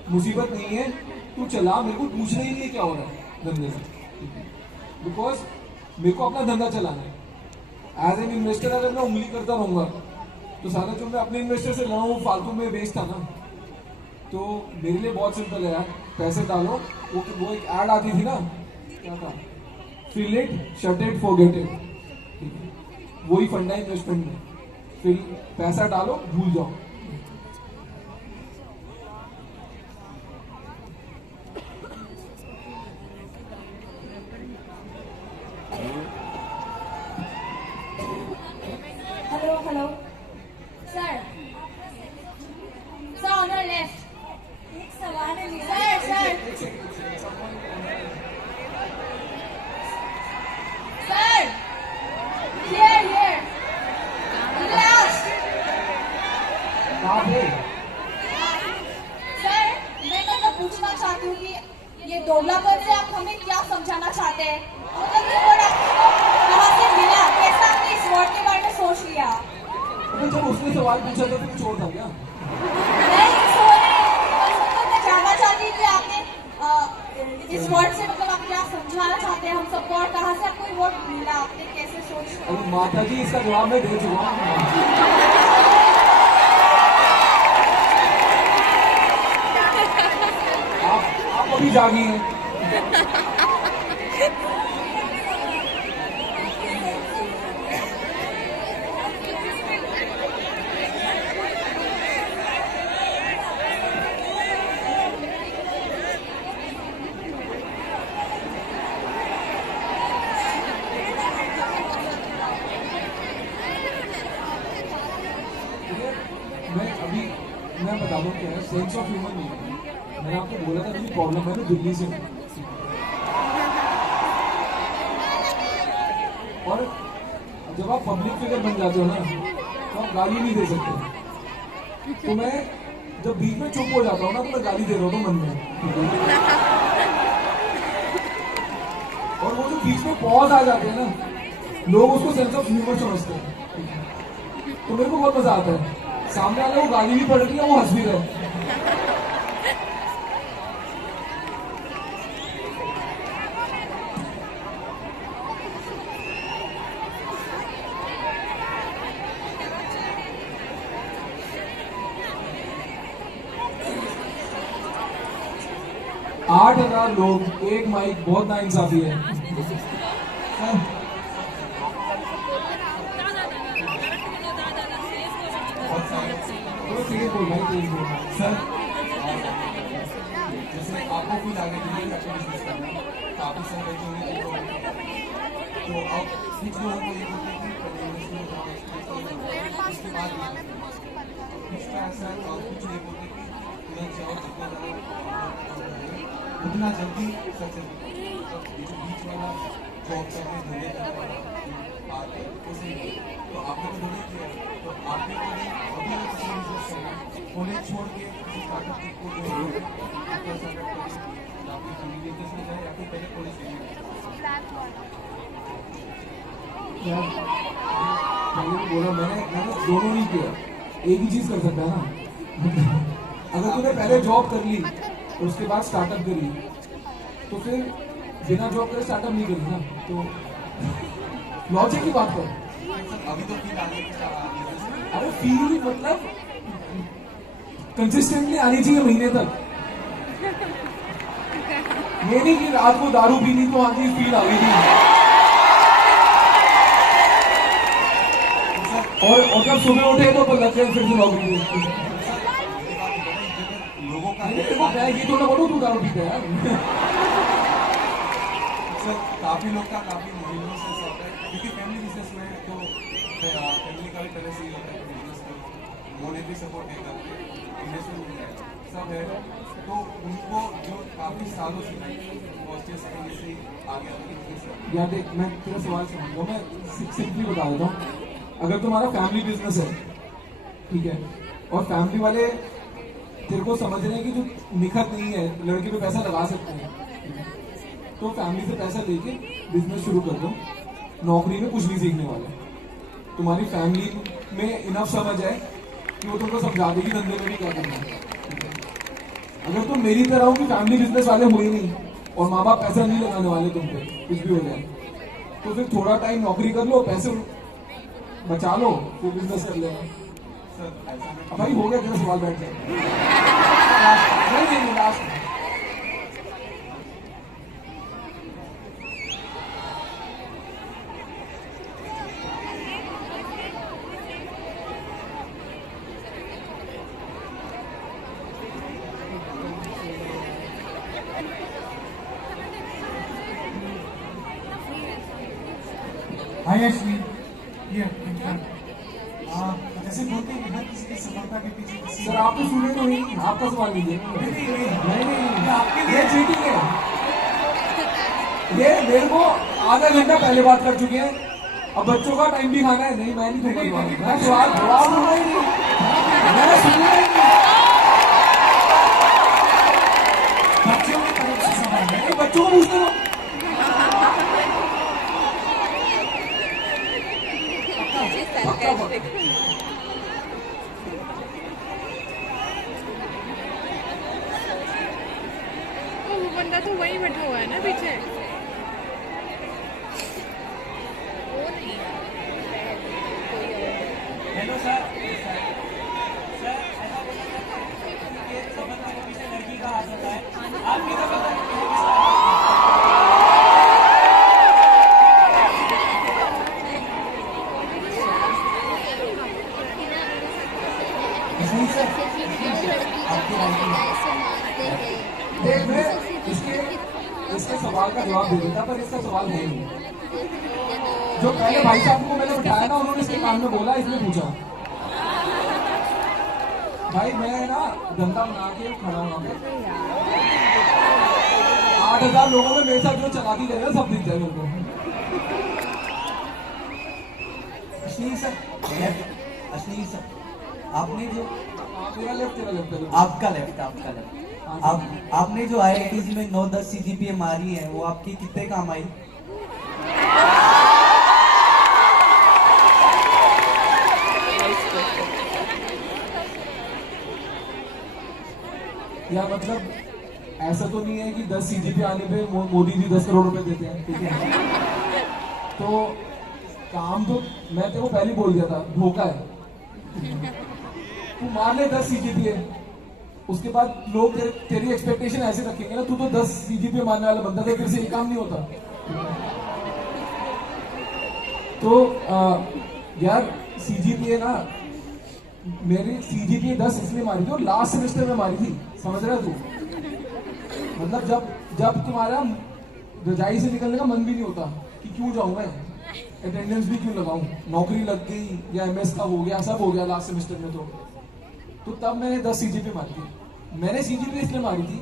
मुसीबत नहीं है, तू चला, मेरे को पूछना ही नहीं है क्या हो रहा है धंधे में, बिकॉज मेरे को अपना धंधा चलाना है। एज एन इन्वेस्टर अगर मैं उंगली करता रहूंगा तो सारा जो मैं अपने इन्वेस्टर से लड़ा हूँ फालतू में वेस्ट था ना। तो मेरे लिए बहुत सिंपल है यार, पैसे डालो। वो एक ऐड आती थी ना, क्या था, fill it, shut it, forget it. वही फंडा इन्वेस्टमेंट में, फिर पैसा डालो, भूल जाओ। Hello. Sir. Sir, on your left. एक सवाल है मेरा। Sir. Sir. Here. Last. Sir, मैं तो पूछना चाहती हूँ कि ये दोगलापन से आप हमें क्या समझाना चाहते हैं? मतलब ये वर्ड आपको कहाँ से मिला? कैसा आपने इस वर्ड के सवाल पूछा था तो कुछ और था क्या? नहीं, sorry, मतलब मैं जानना चाहती हूँ कि आपने इस वर्ड से मतलब आप क्या समझाना चाहते हैं हम सबको, और कहाँ से आपको वर्ड मिला, आपने कैसे सोच? अरे माता जी, इसका जवाब मैं दे चुका हूँ। आप अभी जागी हैं। मैं बता दूं क्या है, सेंस ऑफ ह्यूमर नहीं है। मैंने आपको बोला था मेरी प्रॉब्लम है, मैं दिल्ली से हूँ और जब आप पब्लिक फिगर बन जाते हो ना तो आप गाली नहीं दे सकते। तो मैं जब बीच में चुप हो जाता हूँ ना तो मैं गाली दे रहा हूँ मन में। और वो जो बीच में पॉज आ जाते हैं ना, लोग उसको सेंस ऑफ ह्यूमर समझते हैं। तो मेरे को बहुत मजा आता है। सामने वाले वो गाली भी पड़ रही है, वो हंस भी रहे। 8,000 लोग, एक माइक, बहुत नाइंसाफी है। सर, जैसे आपको फील आ गया कि अच्छा बिजनेस करना है, काफी सारे बच्चों ने तो अब कुछ लोगों को ये बोलते हैं कि उसके बाद कुछ का ऐसा कुछ नहीं बोलते कि तुरंत जाओ, उतना जल्दी सक्सेस ये जो बीच वाला जॉब करने धोने का बात है उसे तो आपने तो धोने किया, तो आपने कभी अभी किसी बिजनेस करना कॉलेज छोड़ के किसी स्टार्टअप को जो आपका स्टार्टअप करें, आपकी फैमिली बिजनेस में जाए या फिर पहले कॉलेज यार मैंने बोला, मैंने दोनों नहीं किया, एक ही चीज कर सकता है ना। अगर तूने पहले जॉब कर ली और उसके बाद स्टार्टअप करी तो फिर बिना जॉब करे स्टार्टअप नहीं करी ना, तो लॉजिक की बात कर। अभी तो फील आ गया। अरे फील मतलब कंसिस्टेंटली आनी चाहिए महीने तक। ये नहीं कि रात को दारू पीनी तो आती फील आ गई थी और जब सुबह उठे तो लगे फिर से लॉगिन लोगों का ये थोड़ा बोलो तू दारू पीता है यार। सर, काफी लोग का काफी महीनों से शौक है, क्योंकि फैमिली बिजनेस में तो फैमिली का भी पहले से ही होता है कि बिजनेस को मॉनेटरी सपोर्ट नहीं करते, इन्वेस्टमेंट सब है, तो उनको जो काफी सालों से पॉजिटिव सेकंड से आ गया बिजनेस। यार देख, मैं तेरा सवाल समझ, मैं सिंपली बता देता हूँ। अगर तुम्हारा फैमिली बिजनेस है, ठीक है, और फैमिली वाले तेरे को समझ रहे हैं कि जो निखत नहीं है, लड़के पे पैसा लगा सकते हैं, तो फैमिली से पैसा लेके बिजनेस शुरू कर दो। नौकरी में कुछ नहीं सीखने वाले, तुम्हारी फैमिली में इनफ समझ है कि वो तुमको समझा देगी धंधे में भी क्या करना है। अगर तुम मेरी तरह हो कि फैमिली बिजनेस वाले हुए नहीं और माँ बाप पैसा नहीं लगाने वाले तुम पे, कुछ भी हो जाए, तो फिर थोड़ा टाइम नौकरी कर लो, पैसे बचा लो, फिर बिजनेस कर लेना। अब भाई हो गया तेरा सवाल, बैठ जाए। नहीं लास्ट हाय अश्विन, ये जैसे बोलते हैं हर किसी की सफलता के पीछे किसी सर, आप तो सुने तो नहीं, आपका सवाल लीजिए। नहीं, आपके ये चीटिंग है। ये मेरे को आधा घंटा पहले बात कर चुके हैं, अब बच्चों का टाइम भी खाना है। नहीं, मैं नहीं दूंगा, मैं सवाल जवाब दूंगा ही नहीं, मैं सुनूंगा ही नहीं। बच्चों की तरफ से सवाल है। बच्चों को पूछते हो। तो वहीं बैठा हुआ है ना पीछे। वो नहीं हेलो सर। सर ऐसा बोला जाता है कि सफलता के पीछे लड़की का हाथ होता है, आपकी सफलता के पीछे किसका देख मैं इसके सवाल का जवाब दे देता, पर इसका सवाल है नहीं। जो पहले भाई साहब को मैंने बिठाया ना, उन्होंने इसके कान में बोला, इसने पूछा। भाई मैं ना धंधा बना के खड़ा हूँ वहाँ पे, 8,000 लोगों में मेरे साथ जो चलाकी करेगा सब दिख जाए मेरे को। अश्लील सर, अश्लील सर, आपने जो तेरा लेफ्ट आपका लेफ्ट आपने जो IITs में 9-10 CGPA मारी है, वो आपकी कितने काम आई? या मतलब ऐसा तो नहीं है कि 10 CGPA आने पे मोदी जी 10 करोड़ रुपए देते हैं, ठीक है? तो काम तो मैं तेरे को पहले ही बोल दिया था, धोखा है। तू मार ले 10 CGPA, उसके बाद लोग तेरी एक्सपेक्टेशन ऐसे रखेंगे ना, तू तो 10 CGPA मारने वाला बंदा था, तेरे से ये काम नहीं होता। तो यार CGPA ना, मेरी CGPA 10 इसलिए मारी थी और लास्ट सेमेस्टर में मारी थी, समझ रहा है तू? मतलब जब तुम्हारा रजाई से निकलने का मन भी नहीं होता कि क्यों जाऊं मैं, अटेंडेंस भी क्यों लगाऊं, नौकरी लग गई या MS का हो गया, सब हो गया लास्ट सेमेस्टर में। तो तब मैंने 10 CGPA मारी थी। मैंने CGPA इसलिए मारी थी,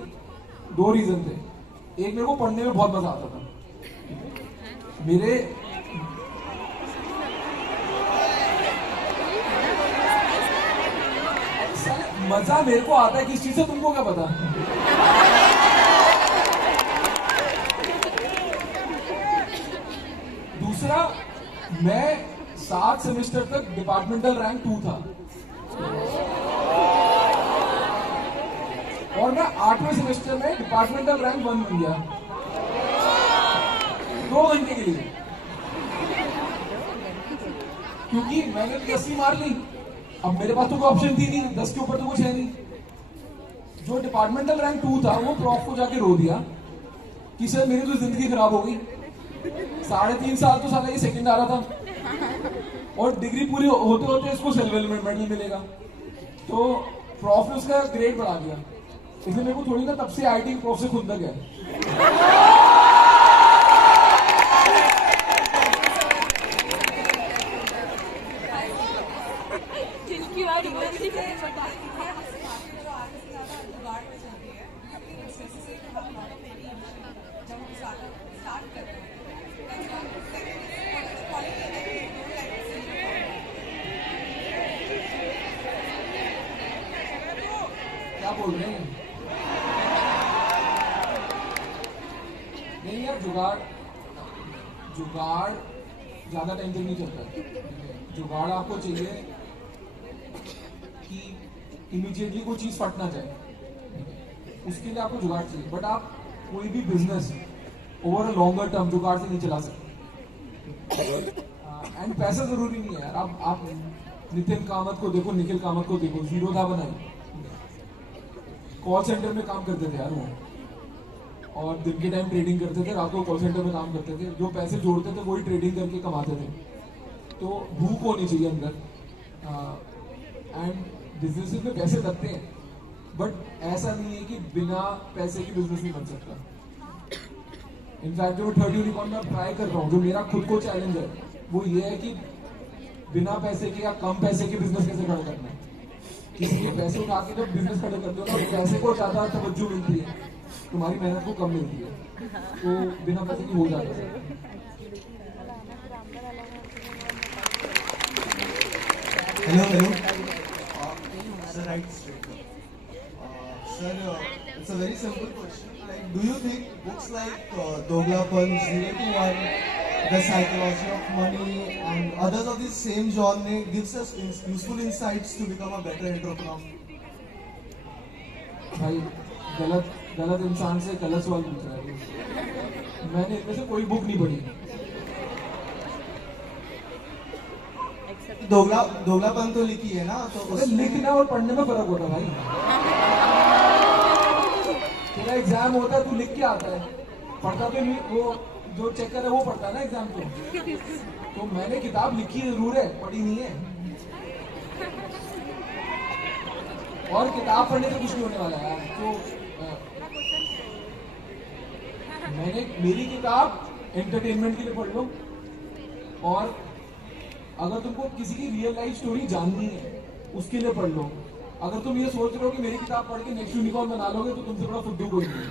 2 रीजन थे। एक, मेरे को पढ़ने में बहुत मजा आता था। मेरे मजा मेरे को आता है किस चीज से, तुमको क्या पता? दूसरा, मैं 7 सेमेस्टर तक डिपार्टमेंटल रैंक 2 था और मैं 8वें सेमेस्टर में डिपार्टमेंटल रैंक 1 बन गया 2 घंटे के लिए, क्योंकि मैंने 10 मार ली। अब मेरे पास तो कोई ऑप्शन थी नहीं, 10 के ऊपर तो कुछ है नहीं। जो डिपार्टमेंटल रैंक 2 था, वो प्रॉफ को जाके रो दिया कि सर मेरी तो जिंदगी खराब हो गई, 3.5 साल तो साला ये सेकंड आ रहा था और डिग्री पूरी होते होते इसको सिल्वर मेडल मिलेगा। तो प्रॉफ ने उसका ग्रेड बढ़ा दिया, इसलिए मेरे को थोड़ी ना, तब से IIT प्रॉफ से खुद तक है। क्या बोल रहे हैं? नहीं यार, जुगाड़ ज्यादा टाइम तक नहीं चलता। जुगाड़ आपको चाहिए कि इमीडिएटली कोई चीज फट ना जाए, उसके लिए आपको जुगाड़ चाहिए। बट आप कोई भी business over a longer term जुगाड़ से नहीं चला सकते। एंड पैसा जरूरी नहीं है यार। आप नितिन कामत को देखो, निखिल कामत को देखो, जीरो था बनाई, कॉल सेंटर में काम करते थे यार वो, और दिन के टाइम ट्रेडिंग करते थे, रात को कॉल सेंटर में काम करते थे। जो पैसे जोड़ते थे वही ट्रेडिंग करके कमाते थे। तो भूख होनी चाहिए अंदर। एंड बिजनेस में पैसे लगते हैं, बट ऐसा नहीं है कि बिना पैसे के बिजनेस नहीं बन सकता। इनफैक्ट जो 30 यूनिकॉर्न में ट्राई कर रहा हूँ, जो मेरा खुद को चैलेंज है, वो ये है कि बिना पैसे के या कम पैसे के बिजनेस कैसे खड़ा करना है। किसी के पैसे उठा के जब बिजनेस खड़े करते हो ना, तो पैसे को ज्यादा तवज्जो मिलती है, तुम्हारी मेहनत को कम मिलती है। तो बिना पैसे की हो जाता है। Hello. Sir, right straight. Sir, it's a very simple question. Like, do you think books like Doglapan, 0 to 1, The Psychology of Money, and others of the same genre gives us useful insights to become a better entrepreneur? भाई गलत गलत इंसान से गलत सवाल पूछ रहा है। मैंने इनमें से कोई बुक नहीं पढ़ी। दोगलापन तो लिखी है ना, तो अरे लिखना और पढ़ने में फर्क होता है भाई। तेरा एग्जाम होता है, तू लिख के आता है, पढ़ता तो नहीं। वो जो चेकर है वो पढ़ता है ना एग्जाम को। तो मैंने किताब लिखी जरूर है, पढ़ी नहीं है। और किताब पढ़ने से कुछ नहीं होने वाला है। तो मेरी किताब एंटरटेनमेंट के लिए पढ़ लो, और अगर तुमको किसी की रियल लाइफ स्टोरी जाननी है उसके लिए पढ़ लो। अगर तुम ये सोच रहे हो कि मेरी किताब पढ़ के नेक्स्ट यूनिकॉर्न बना लोगे तो तुमसे बड़ा फुद्दू कोई नहीं।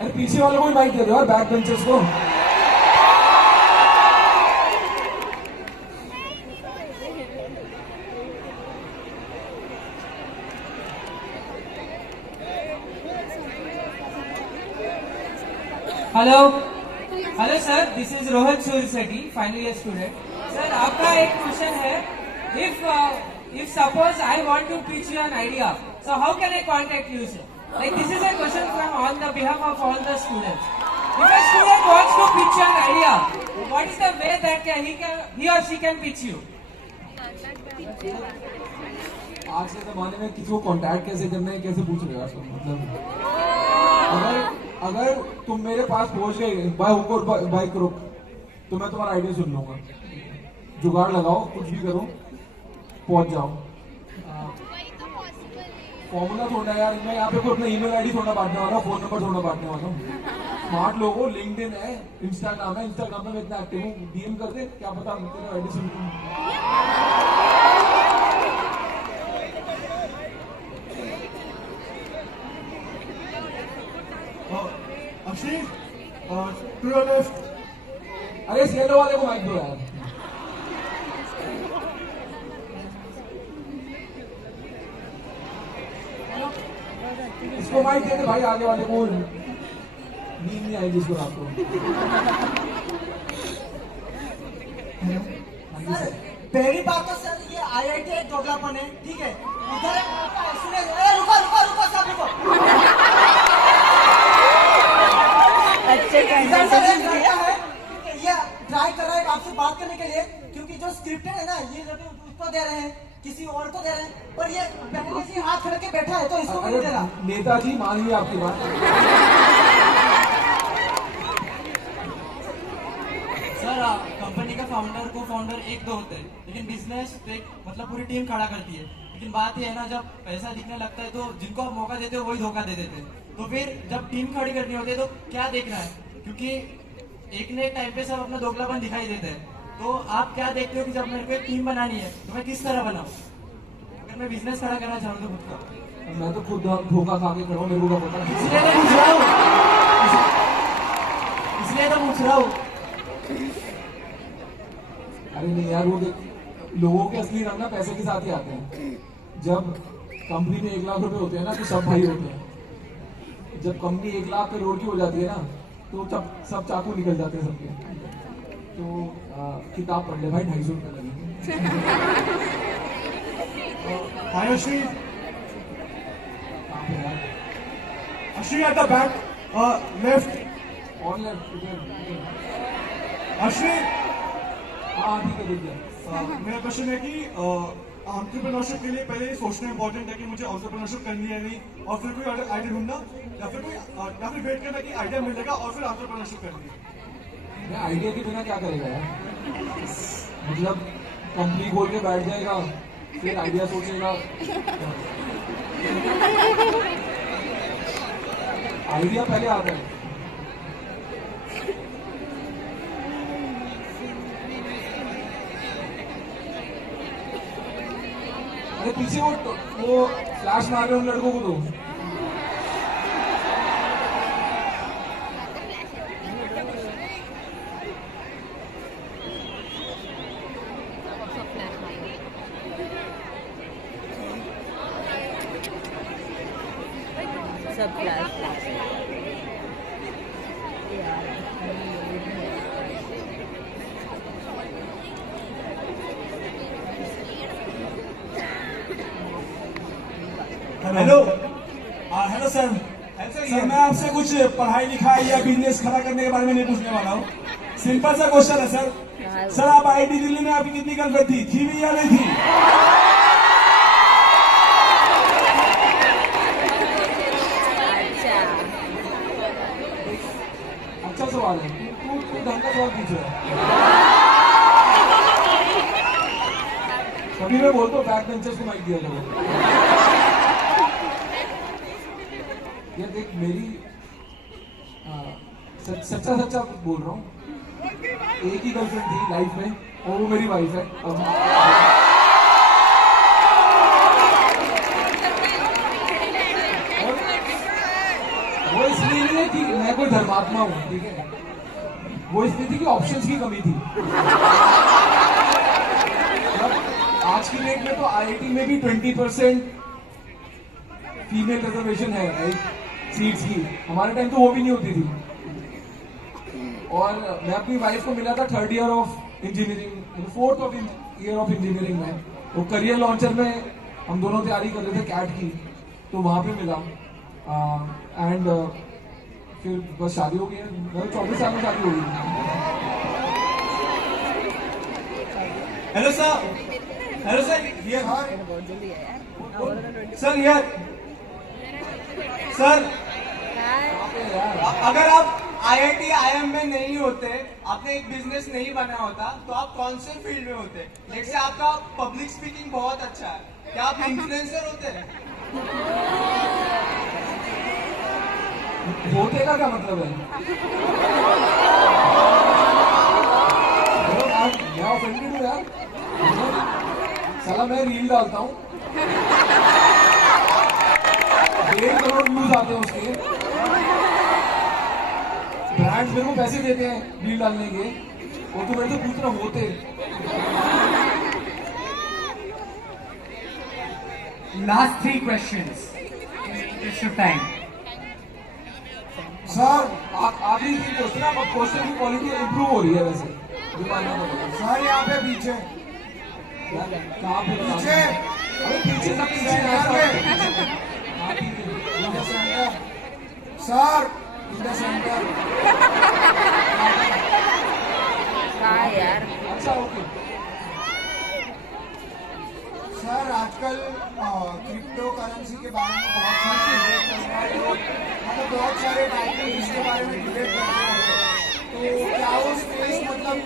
अरे पीछे वालों को भी माइक दे दो यार, बैक बेंचर्स को। Hello sir, this is Rohan Surseti, final year student. Sir, आपका एक क्वेश्चन है, if suppose I want to pitch you an idea, so how can I contact you, sir? Like, this is a question from on the behalf of all the students. If a student wants to pitch you an idea, what is the way that he or she can pitch you? आज के जमाने में किसी को contact कैसे करना है, कैसे पूछ रहे हो तुम? मतलब अगर तुम मेरे पास पहुंच गए बाय हुक और बाय क्रुक, तो मैं तुम्हारा आइडिया सुन लूंगा। जुगाड़ लगाओ, कुछ भी करो, पहुंच जाओ। फॉर्मूला थोड़ा यार, मैं यहाँ पे कोई अपना ईमेल आईडी थोड़ा बांटने वाला हूँ, फोन नंबर थोड़ा बांटने वाला हूँ। स्मार्ट लोगो, लिंक्डइन है, इंस्टाग्राम है, इंस्टाग्राम में मैं इतना एक्टिव हूँ, डीएम कर दे, क्या पता तेरा आईडी सुन लूं। Akshay, to your left. अरे इस येलो वाले को माइक दो यार। इसको माइक दे दे भाई, आगे वाले को नींद नहीं आएगी इसको रात को। पहली बात तो सर, ये आईआईटी एक दोगलापन है, ठीक है। इधर रुको सब रुको। इधर सर एक लड़का है, ये ट्राई कर रहा है आपसे बात करने के लिए, क्योंकि जो स्क्रिप्टेड है ना, ये उसको दे रहे हैं, किसी और को दे रहे हैं, पर ये ऐसे हाथ खड़े के बैठा है, तो इसको नहीं दे रहा। नेताजी मान लिया आपकी बात। सर, कंपनी का फाउंडर को फाउंडर एक दो होते हैं, लेकिन बिजनेस एक मतलब पूरी टीम खड़ा करती है। लेकिन बात यह है ना, जब पैसा दिखने लगता है तो जिनको आप मौका देते हो वही धोखा दे देते हैं। तो फिर जब टीम खड़ी करनी होती है तो क्या देखना है, क्योंकि एक न एक टाइम पे सब अपना दोगलापन दिखाई देते हैं। तो आप क्या देखते हो कि जब मेरे को एक टीम बनानी है तो मैं किस तरह बनाऊं? अगर मैं बिजनेस खड़ा करना चाहूँ तो खुद का, मैं तो खुद धोखा खा के खड़ा हूँ, मेरे को क्या पता। इसलिए तो पूछ रहा हूँ, इसलिए तो पूछ रहा हूँ। अरे नहीं यार, वो लोगों के असली रंग ना पैसे के साथ ही आते हैं। जब कंपनी में 1 लाख रुपए होते हैं ना, तो सब भाई होते हैं। जब कंपनी 1 लाख करोड़ की हो जाती है ना, तो सब चाकू निकल जाते हैं सबके। तो किताब पढ़ ले भाई, 250 रुपए लगेंगे। Hi Ashwin, Ashwin at the back, left. और लेफ्ट अश्विन, हाँ ठीक है, देख लिया। मेरा क्वेश्चन है कि एंटरप्रेन्योरशिप के लिए पहले ये सोचना इंपॉर्टेंट है कि मुझे एंटरप्रेन्योरशिप करनी है नहीं, और फिर कोई आइडिया ढूंढना, या फिर वेट करना कि आइडिया मिलेगा और फिर एंटरप्रेन्योरशिप करनी है। आइडिया के बिना क्या करेगा यार? मतलब कंपनी खोल के बैठ जाएगा, फिर आइडिया सोचेगा। आइडिया पहले आता है। अरे पीछे वो फ्लैश मार रहे उन लड़कों को दो। सब flash hello hello sir. Sir मैं आपसे कुछ पढ़ाई लिखाई या बिजनेस खड़ा करने के बारे में नहीं पूछने वाला हूँ। सिंपल सा क्वेश्चन है सर। सर आप आईआईटी दिल्ली में आपकी कितनी गर्लफ्रेंड थी भी या नहीं थी? अच्छा सवाल है। तू ढंग का सवाल पूछ रहा है। कभी मैं बोलता हूँ बैक बेंचर्स को माइक दिया करो। यार देख मेरी सच्चा सच्चा बोल रहा हूँ। एक ही गर्लफ्रेंड थी लाइफ में और वो मेरी वाइफ है। वो इसलिए नहीं है कि मैं कोई धर्मात्मा हूँ, ठीक है। वो इसलिए थी कि ऑप्शंस की कमी थी। आज की डेट में तो आईआईटी में भी 20% फीमेल रिजर्वेशन है, राइट, सीट्स की। हमारे टाइम तो वो भी नहीं होती थी। और मैं अपनी वाइफ को मिला था 3rd year of engineering, 4th year of engineering में। तो करियर लॉन्चर में हम दोनों तैयारी कर रहे थे कैट की, तो वहां पे मिला। एंड फिर बस शादी हो गई है। मेरे 24 साल में शादी हो गई। हेलो सर, हेलो सर, ये सर यार सर, अगर आप आईआईटी आईएम में नहीं होते, आपने एक बिजनेस नहीं बना होता, तो आप कौन से फील्ड में होते? जैसे आपका पब्लिक स्पीकिंग बहुत अच्छा है, क्या आप इन्फ्लुएंसर होते? होते का क्या मतलब है? मैं ऑफेंडेड हूँ यार। साला मैं रील डालता हूँ, 1.5 करोड़ व्यूज आते हैं उसके। ब्रांड्स मेरे को पैसे देते हैं रील डालने के, और तू मेरे से पूछ रहा होते। Last 3 questions. Just your time. Sir आखिरी 3 क्वेश्चन। अब क्वेश्चन की क्वालिटी इंप्रूव हो रही है वैसे। सर यहाँ पे पीछे, कहाँ पे पीछे, अरे पीछे सब पीछे सर इन द सेंटर। अच्छा ओके। सर आजकल क्रिप्टो करेंसी के बारे में बहुत सारे डिबेट चल रहा है, मतलब बहुत सारे टाइटल इसके बारे में डिबेट कर रहे हैं। तो क्या वो स्पेस मतलब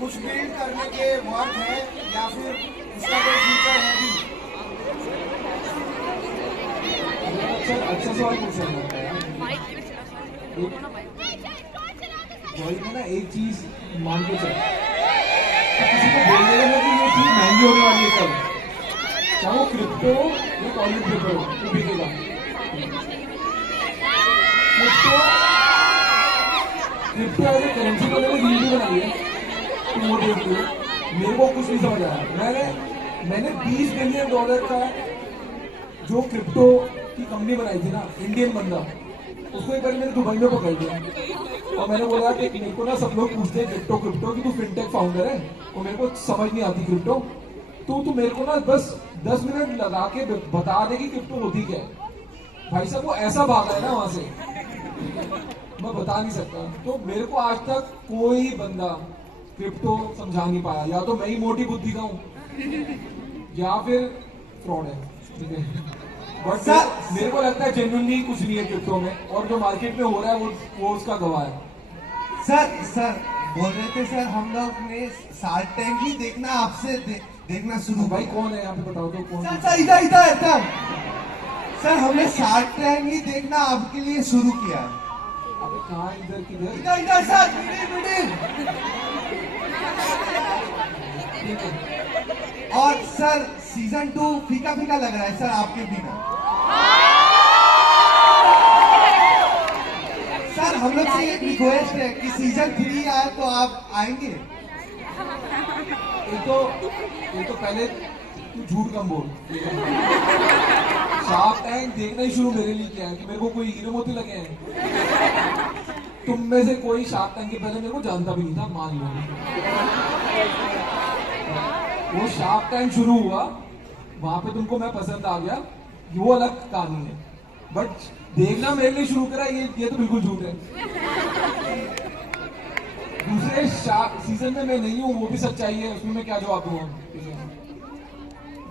कुछ बिल्ड करने के वर्क है या फिर उसका कोई फ्यूचर है भी? अच्छा सवाल पूछा है। वर्ल्ड में ना एक चीज मान के चल, किसी को बोलने लगे कि ये चीज महंगी होने वाली है कल, चाहे वो क्रिप्टो या टॉयलेट पेपर हो, वो बिकेगा। क्रिप्टो एज ए करेंसी को मैंने रील भी बनाई है, तो वो देख लियो। मेरे को कुछ नहीं समझ आया। मैंने $20 बिलियन का जो क्रिप्टो की कंपनी बनाई थी ना, इंडियन बंदा, उसको एक बार मैंने दुबई में पकड़ लिया। और मैंने बोला कि मेरे को ना सब लोग पूछते हैं क्रिप्टो कि तू फिनटेक फाउंडर है, और मेरे को समझ नहीं आती क्रिप्टो, तो तू मेरे को ना बस 10 मिनट लगा के बता दे कि क्रिप्टो होती क्या है। भाई साहब वो ऐसा भागा है ना वहां से, मैं बता नहीं सकता। तो मेरे को आज तक कोई बंदा क्रिप्टो समझा नहीं पाया। या तो मैं ही मोटी बुद्धि का हूँ या फिर फ्रॉड है, ठीक है। बट सर मेरे को लगता है जेन्युइनली कुछ नहीं है क्रिप्टो में, और जो मार्केट में हो रहा है वो उसका गवाह है। सर बोल रहे थे सर, हम लोग ने शार्क टैंक ही देखना आपसे देखना शुरू। भाई कौन है यहाँ पे, बताओ तो कौन? सर इधर सर, हमने शार्क टैंक ही देखना आपके लिए शुरू किया है। अबे कहाँ, इधर किधर? इधर सर, मिडिल। और सर सीजन 2 फीका लग रहा है सर आपके बिना। सर हम लोग से एक रिक्वेस्ट है कि सीजन 3 आए तो आप आएंगे? ये तो पहले तू झूठ कम बोल। शार्क टैंक देखना ही शुरू मेरे लिए क्या है कि मेरे को कोई हीरो मोती लगे हैं। तुम में से कोई शार्क टैंक के पहले मेरे को जानता भी नहीं था, मान लो। वो शार्क टैंक शुरू हुआ, वहां पे तुमको मैं पसंद आ गया, वो अलग कहानी है, बट देखना मेरे लिए शुरू करा ये तो बिल्कुल झूठ है। दूसरे सीजन में मैं नहीं हूँ, वो भी सच्चाई है, उसमें मैं क्या जवाब दूंगा।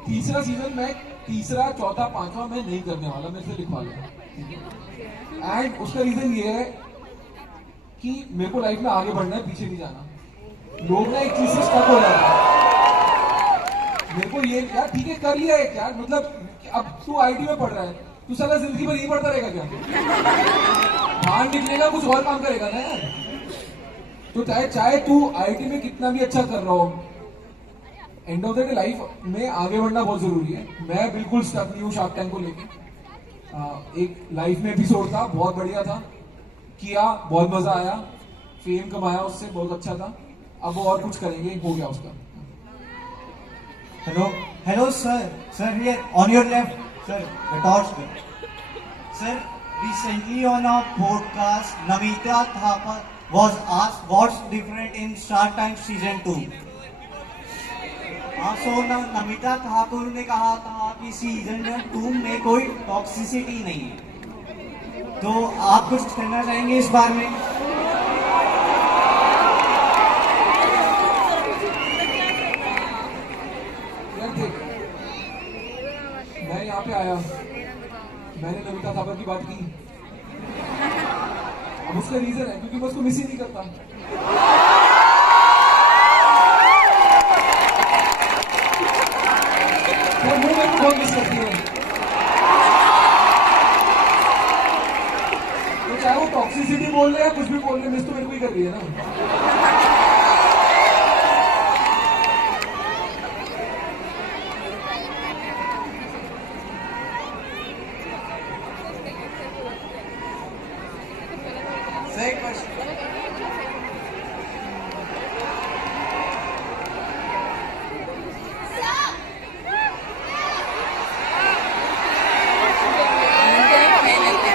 तीसरा सीजन में तीसरा चौथा पांचवा मैं नहीं करने वाला, मेरे से लिखवा लो। एंड उसका रीजन ये है कि मेरे को लाइफ में आगे बढ़ना है, पीछे नहीं जाना। लोग ना एक चीज से स्टक हो जाते हैं। मेरे को ये यार ठीक है कर लिया है यार, मतलब अब तू आईटी में पढ़ रहा है, तू साला जिंदगी भर यही पढ़ता रहेगा क्या? बाहर निकलेगा कुछ और काम करेगा ना यार। तो चाहे तू आईटी में कितना भी अच्छा कर रहा हो, end of the day life में आगे बढ़ना बहुत जरूरी है। मैं बिल्कुल स्टक नहीं हूँ शार्क टैंक को लेके। एक लाइफ में एपिसोड था, बहुत बढ़िया था, किया, बहुत मजा आया, फेम कमाया उससे, बहुत अच्छा था। अब वो और कुछ करेंगे, हो गया उसका। Hello, sir. Sir, here on your left, sir. The torch, sir. Recently on our podcast, Namita Thapar was asked what's different in Shark Tank season 2. So Namita Thakur ने कहा था कि सीजन 2 में कोई टॉक्सिसिटी नहीं है, तो आप कुछ कहना चाहेंगे इस बारे में? मैं यहाँ पे आया, मैंने नमिता थापर की बात की, अब उसका रीजन है क्योंकि मैं उसको मिस ही नहीं करता। तो वो मेरे को बहुत मिस करती है, तो चाहे वो टॉक्सिसिटी बोल रहे या कुछ भी बोल रहे, मिस तो मेरे को ही कर रही है ना। Same question.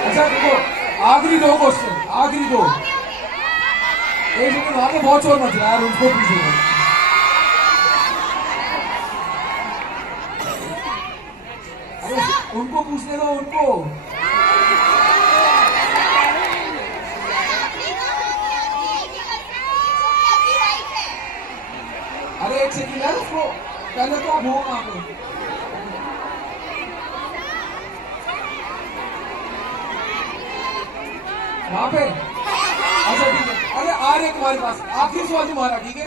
अच्छा देखो, आखिरी दो क्वेश्चन, आखिरी दो। एक सेकंड, वहां पे बहुत शोर मच रहा है यार, उनको पूछिएगा। अरे उनको पूछने दो, उनको। अरे एक सेकंड यार, उसको पहले तो आप हो वहां पे। वहां पे अच्छा ठीक है। अरे आ रहे तुम्हारे पास, आखिरी सवाल तुम्हारा, ठीक है?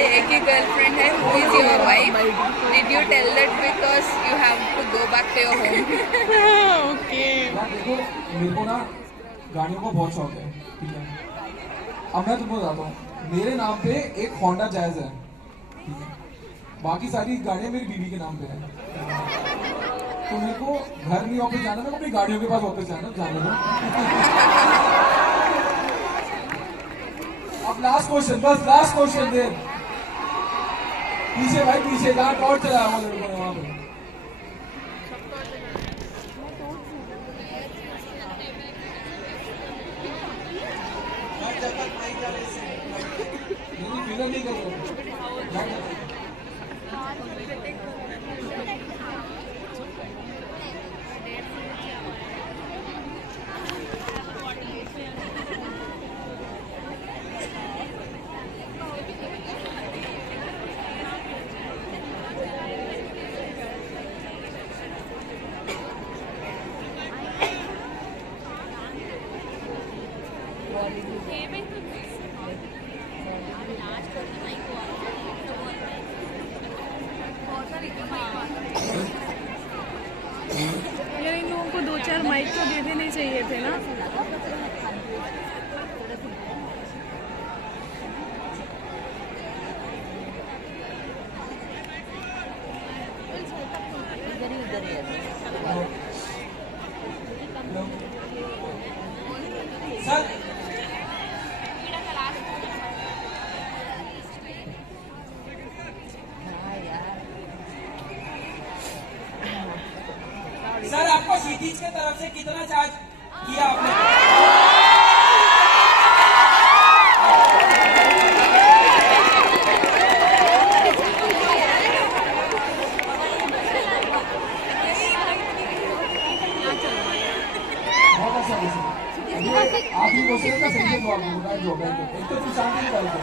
एक ही गर्लफ्रेंड है, who is your wife? Did you tell that because you have to go back to your home? Okay. देखो मेरे को ना गाड़ियों का बहुत शौक है, ठीक है? अब मैं तुमको बताता हूँ, मेरे नाम पे एक होंडा जैज है, ठीक है? बाकी सारी गाड़ियाँ मेरी बीवी के नाम पे है। तो मेरे को घर नहीं वापस जाना, मेरे को अपनी गाड़ियों के पास वापस जाना, जाने दो। अब लास्ट क्वेश्चन, बस लास्ट क्वेश्चन दे। पीछे भाई पीछे, जहाँ टॉर्च चलाया हुआ लड़कों ने वहां पे। फिगर नहीं कर रहे। यार इन लोगों को 2-4 माइक तो दे देने चाहिए थे ना। सर सर आपको क्षितिज के तरफ से कितना चार्ज किया आपने? बहुत अच्छा क्वेश्चन। ये आखिरी क्वेश्चन का सही जवाब दूंगा जो है एक तो फिर शांति निकाल दो।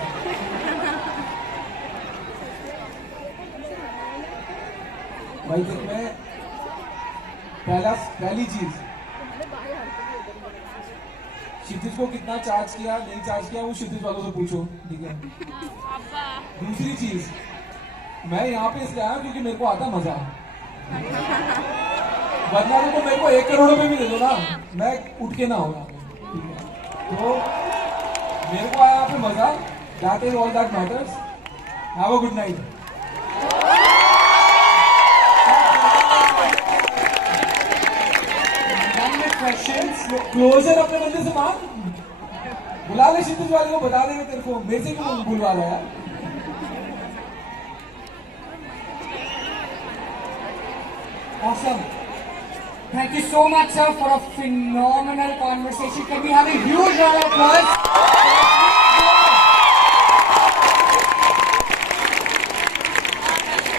भाई देख मैं पहली चीज क्षितिज को कितना चार्ज किया नहीं चार्ज किया वो क्षितिज वालों से पूछो, ठीक है। दूसरी चीज मैं यहाँ पे इसलिए आया क्योंकि मेरे को आता मजा, वरना तो मेरे को 1 करोड़ रुपए भी दे दो ना मैं उठ के ना होगा, ठीक है। तो मेरे को आया यहाँ पे मजा, that is all that matters. Have a good night. Closure अपने बंदे से मांग, बुला ले क्षितिज वाले को, बता देंगे तेरे को, मेरे से क्यों बुलवा रहा है। Awesome. Thank you so much, sir, for a phenomenal conversation. Can we have a huge round of applause?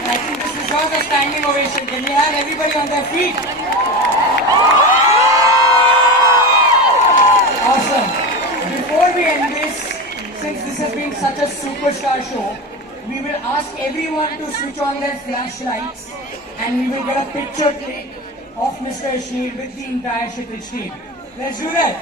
I think this deserves a standing ovation. Can we have everybody on their feet? Awesome. Before we end this, since this has been such a superstar show, we will ask everyone to switch on their flashlights and we will get a picture click of Mr. Ashir with the entire Kshitij team. Let's do that.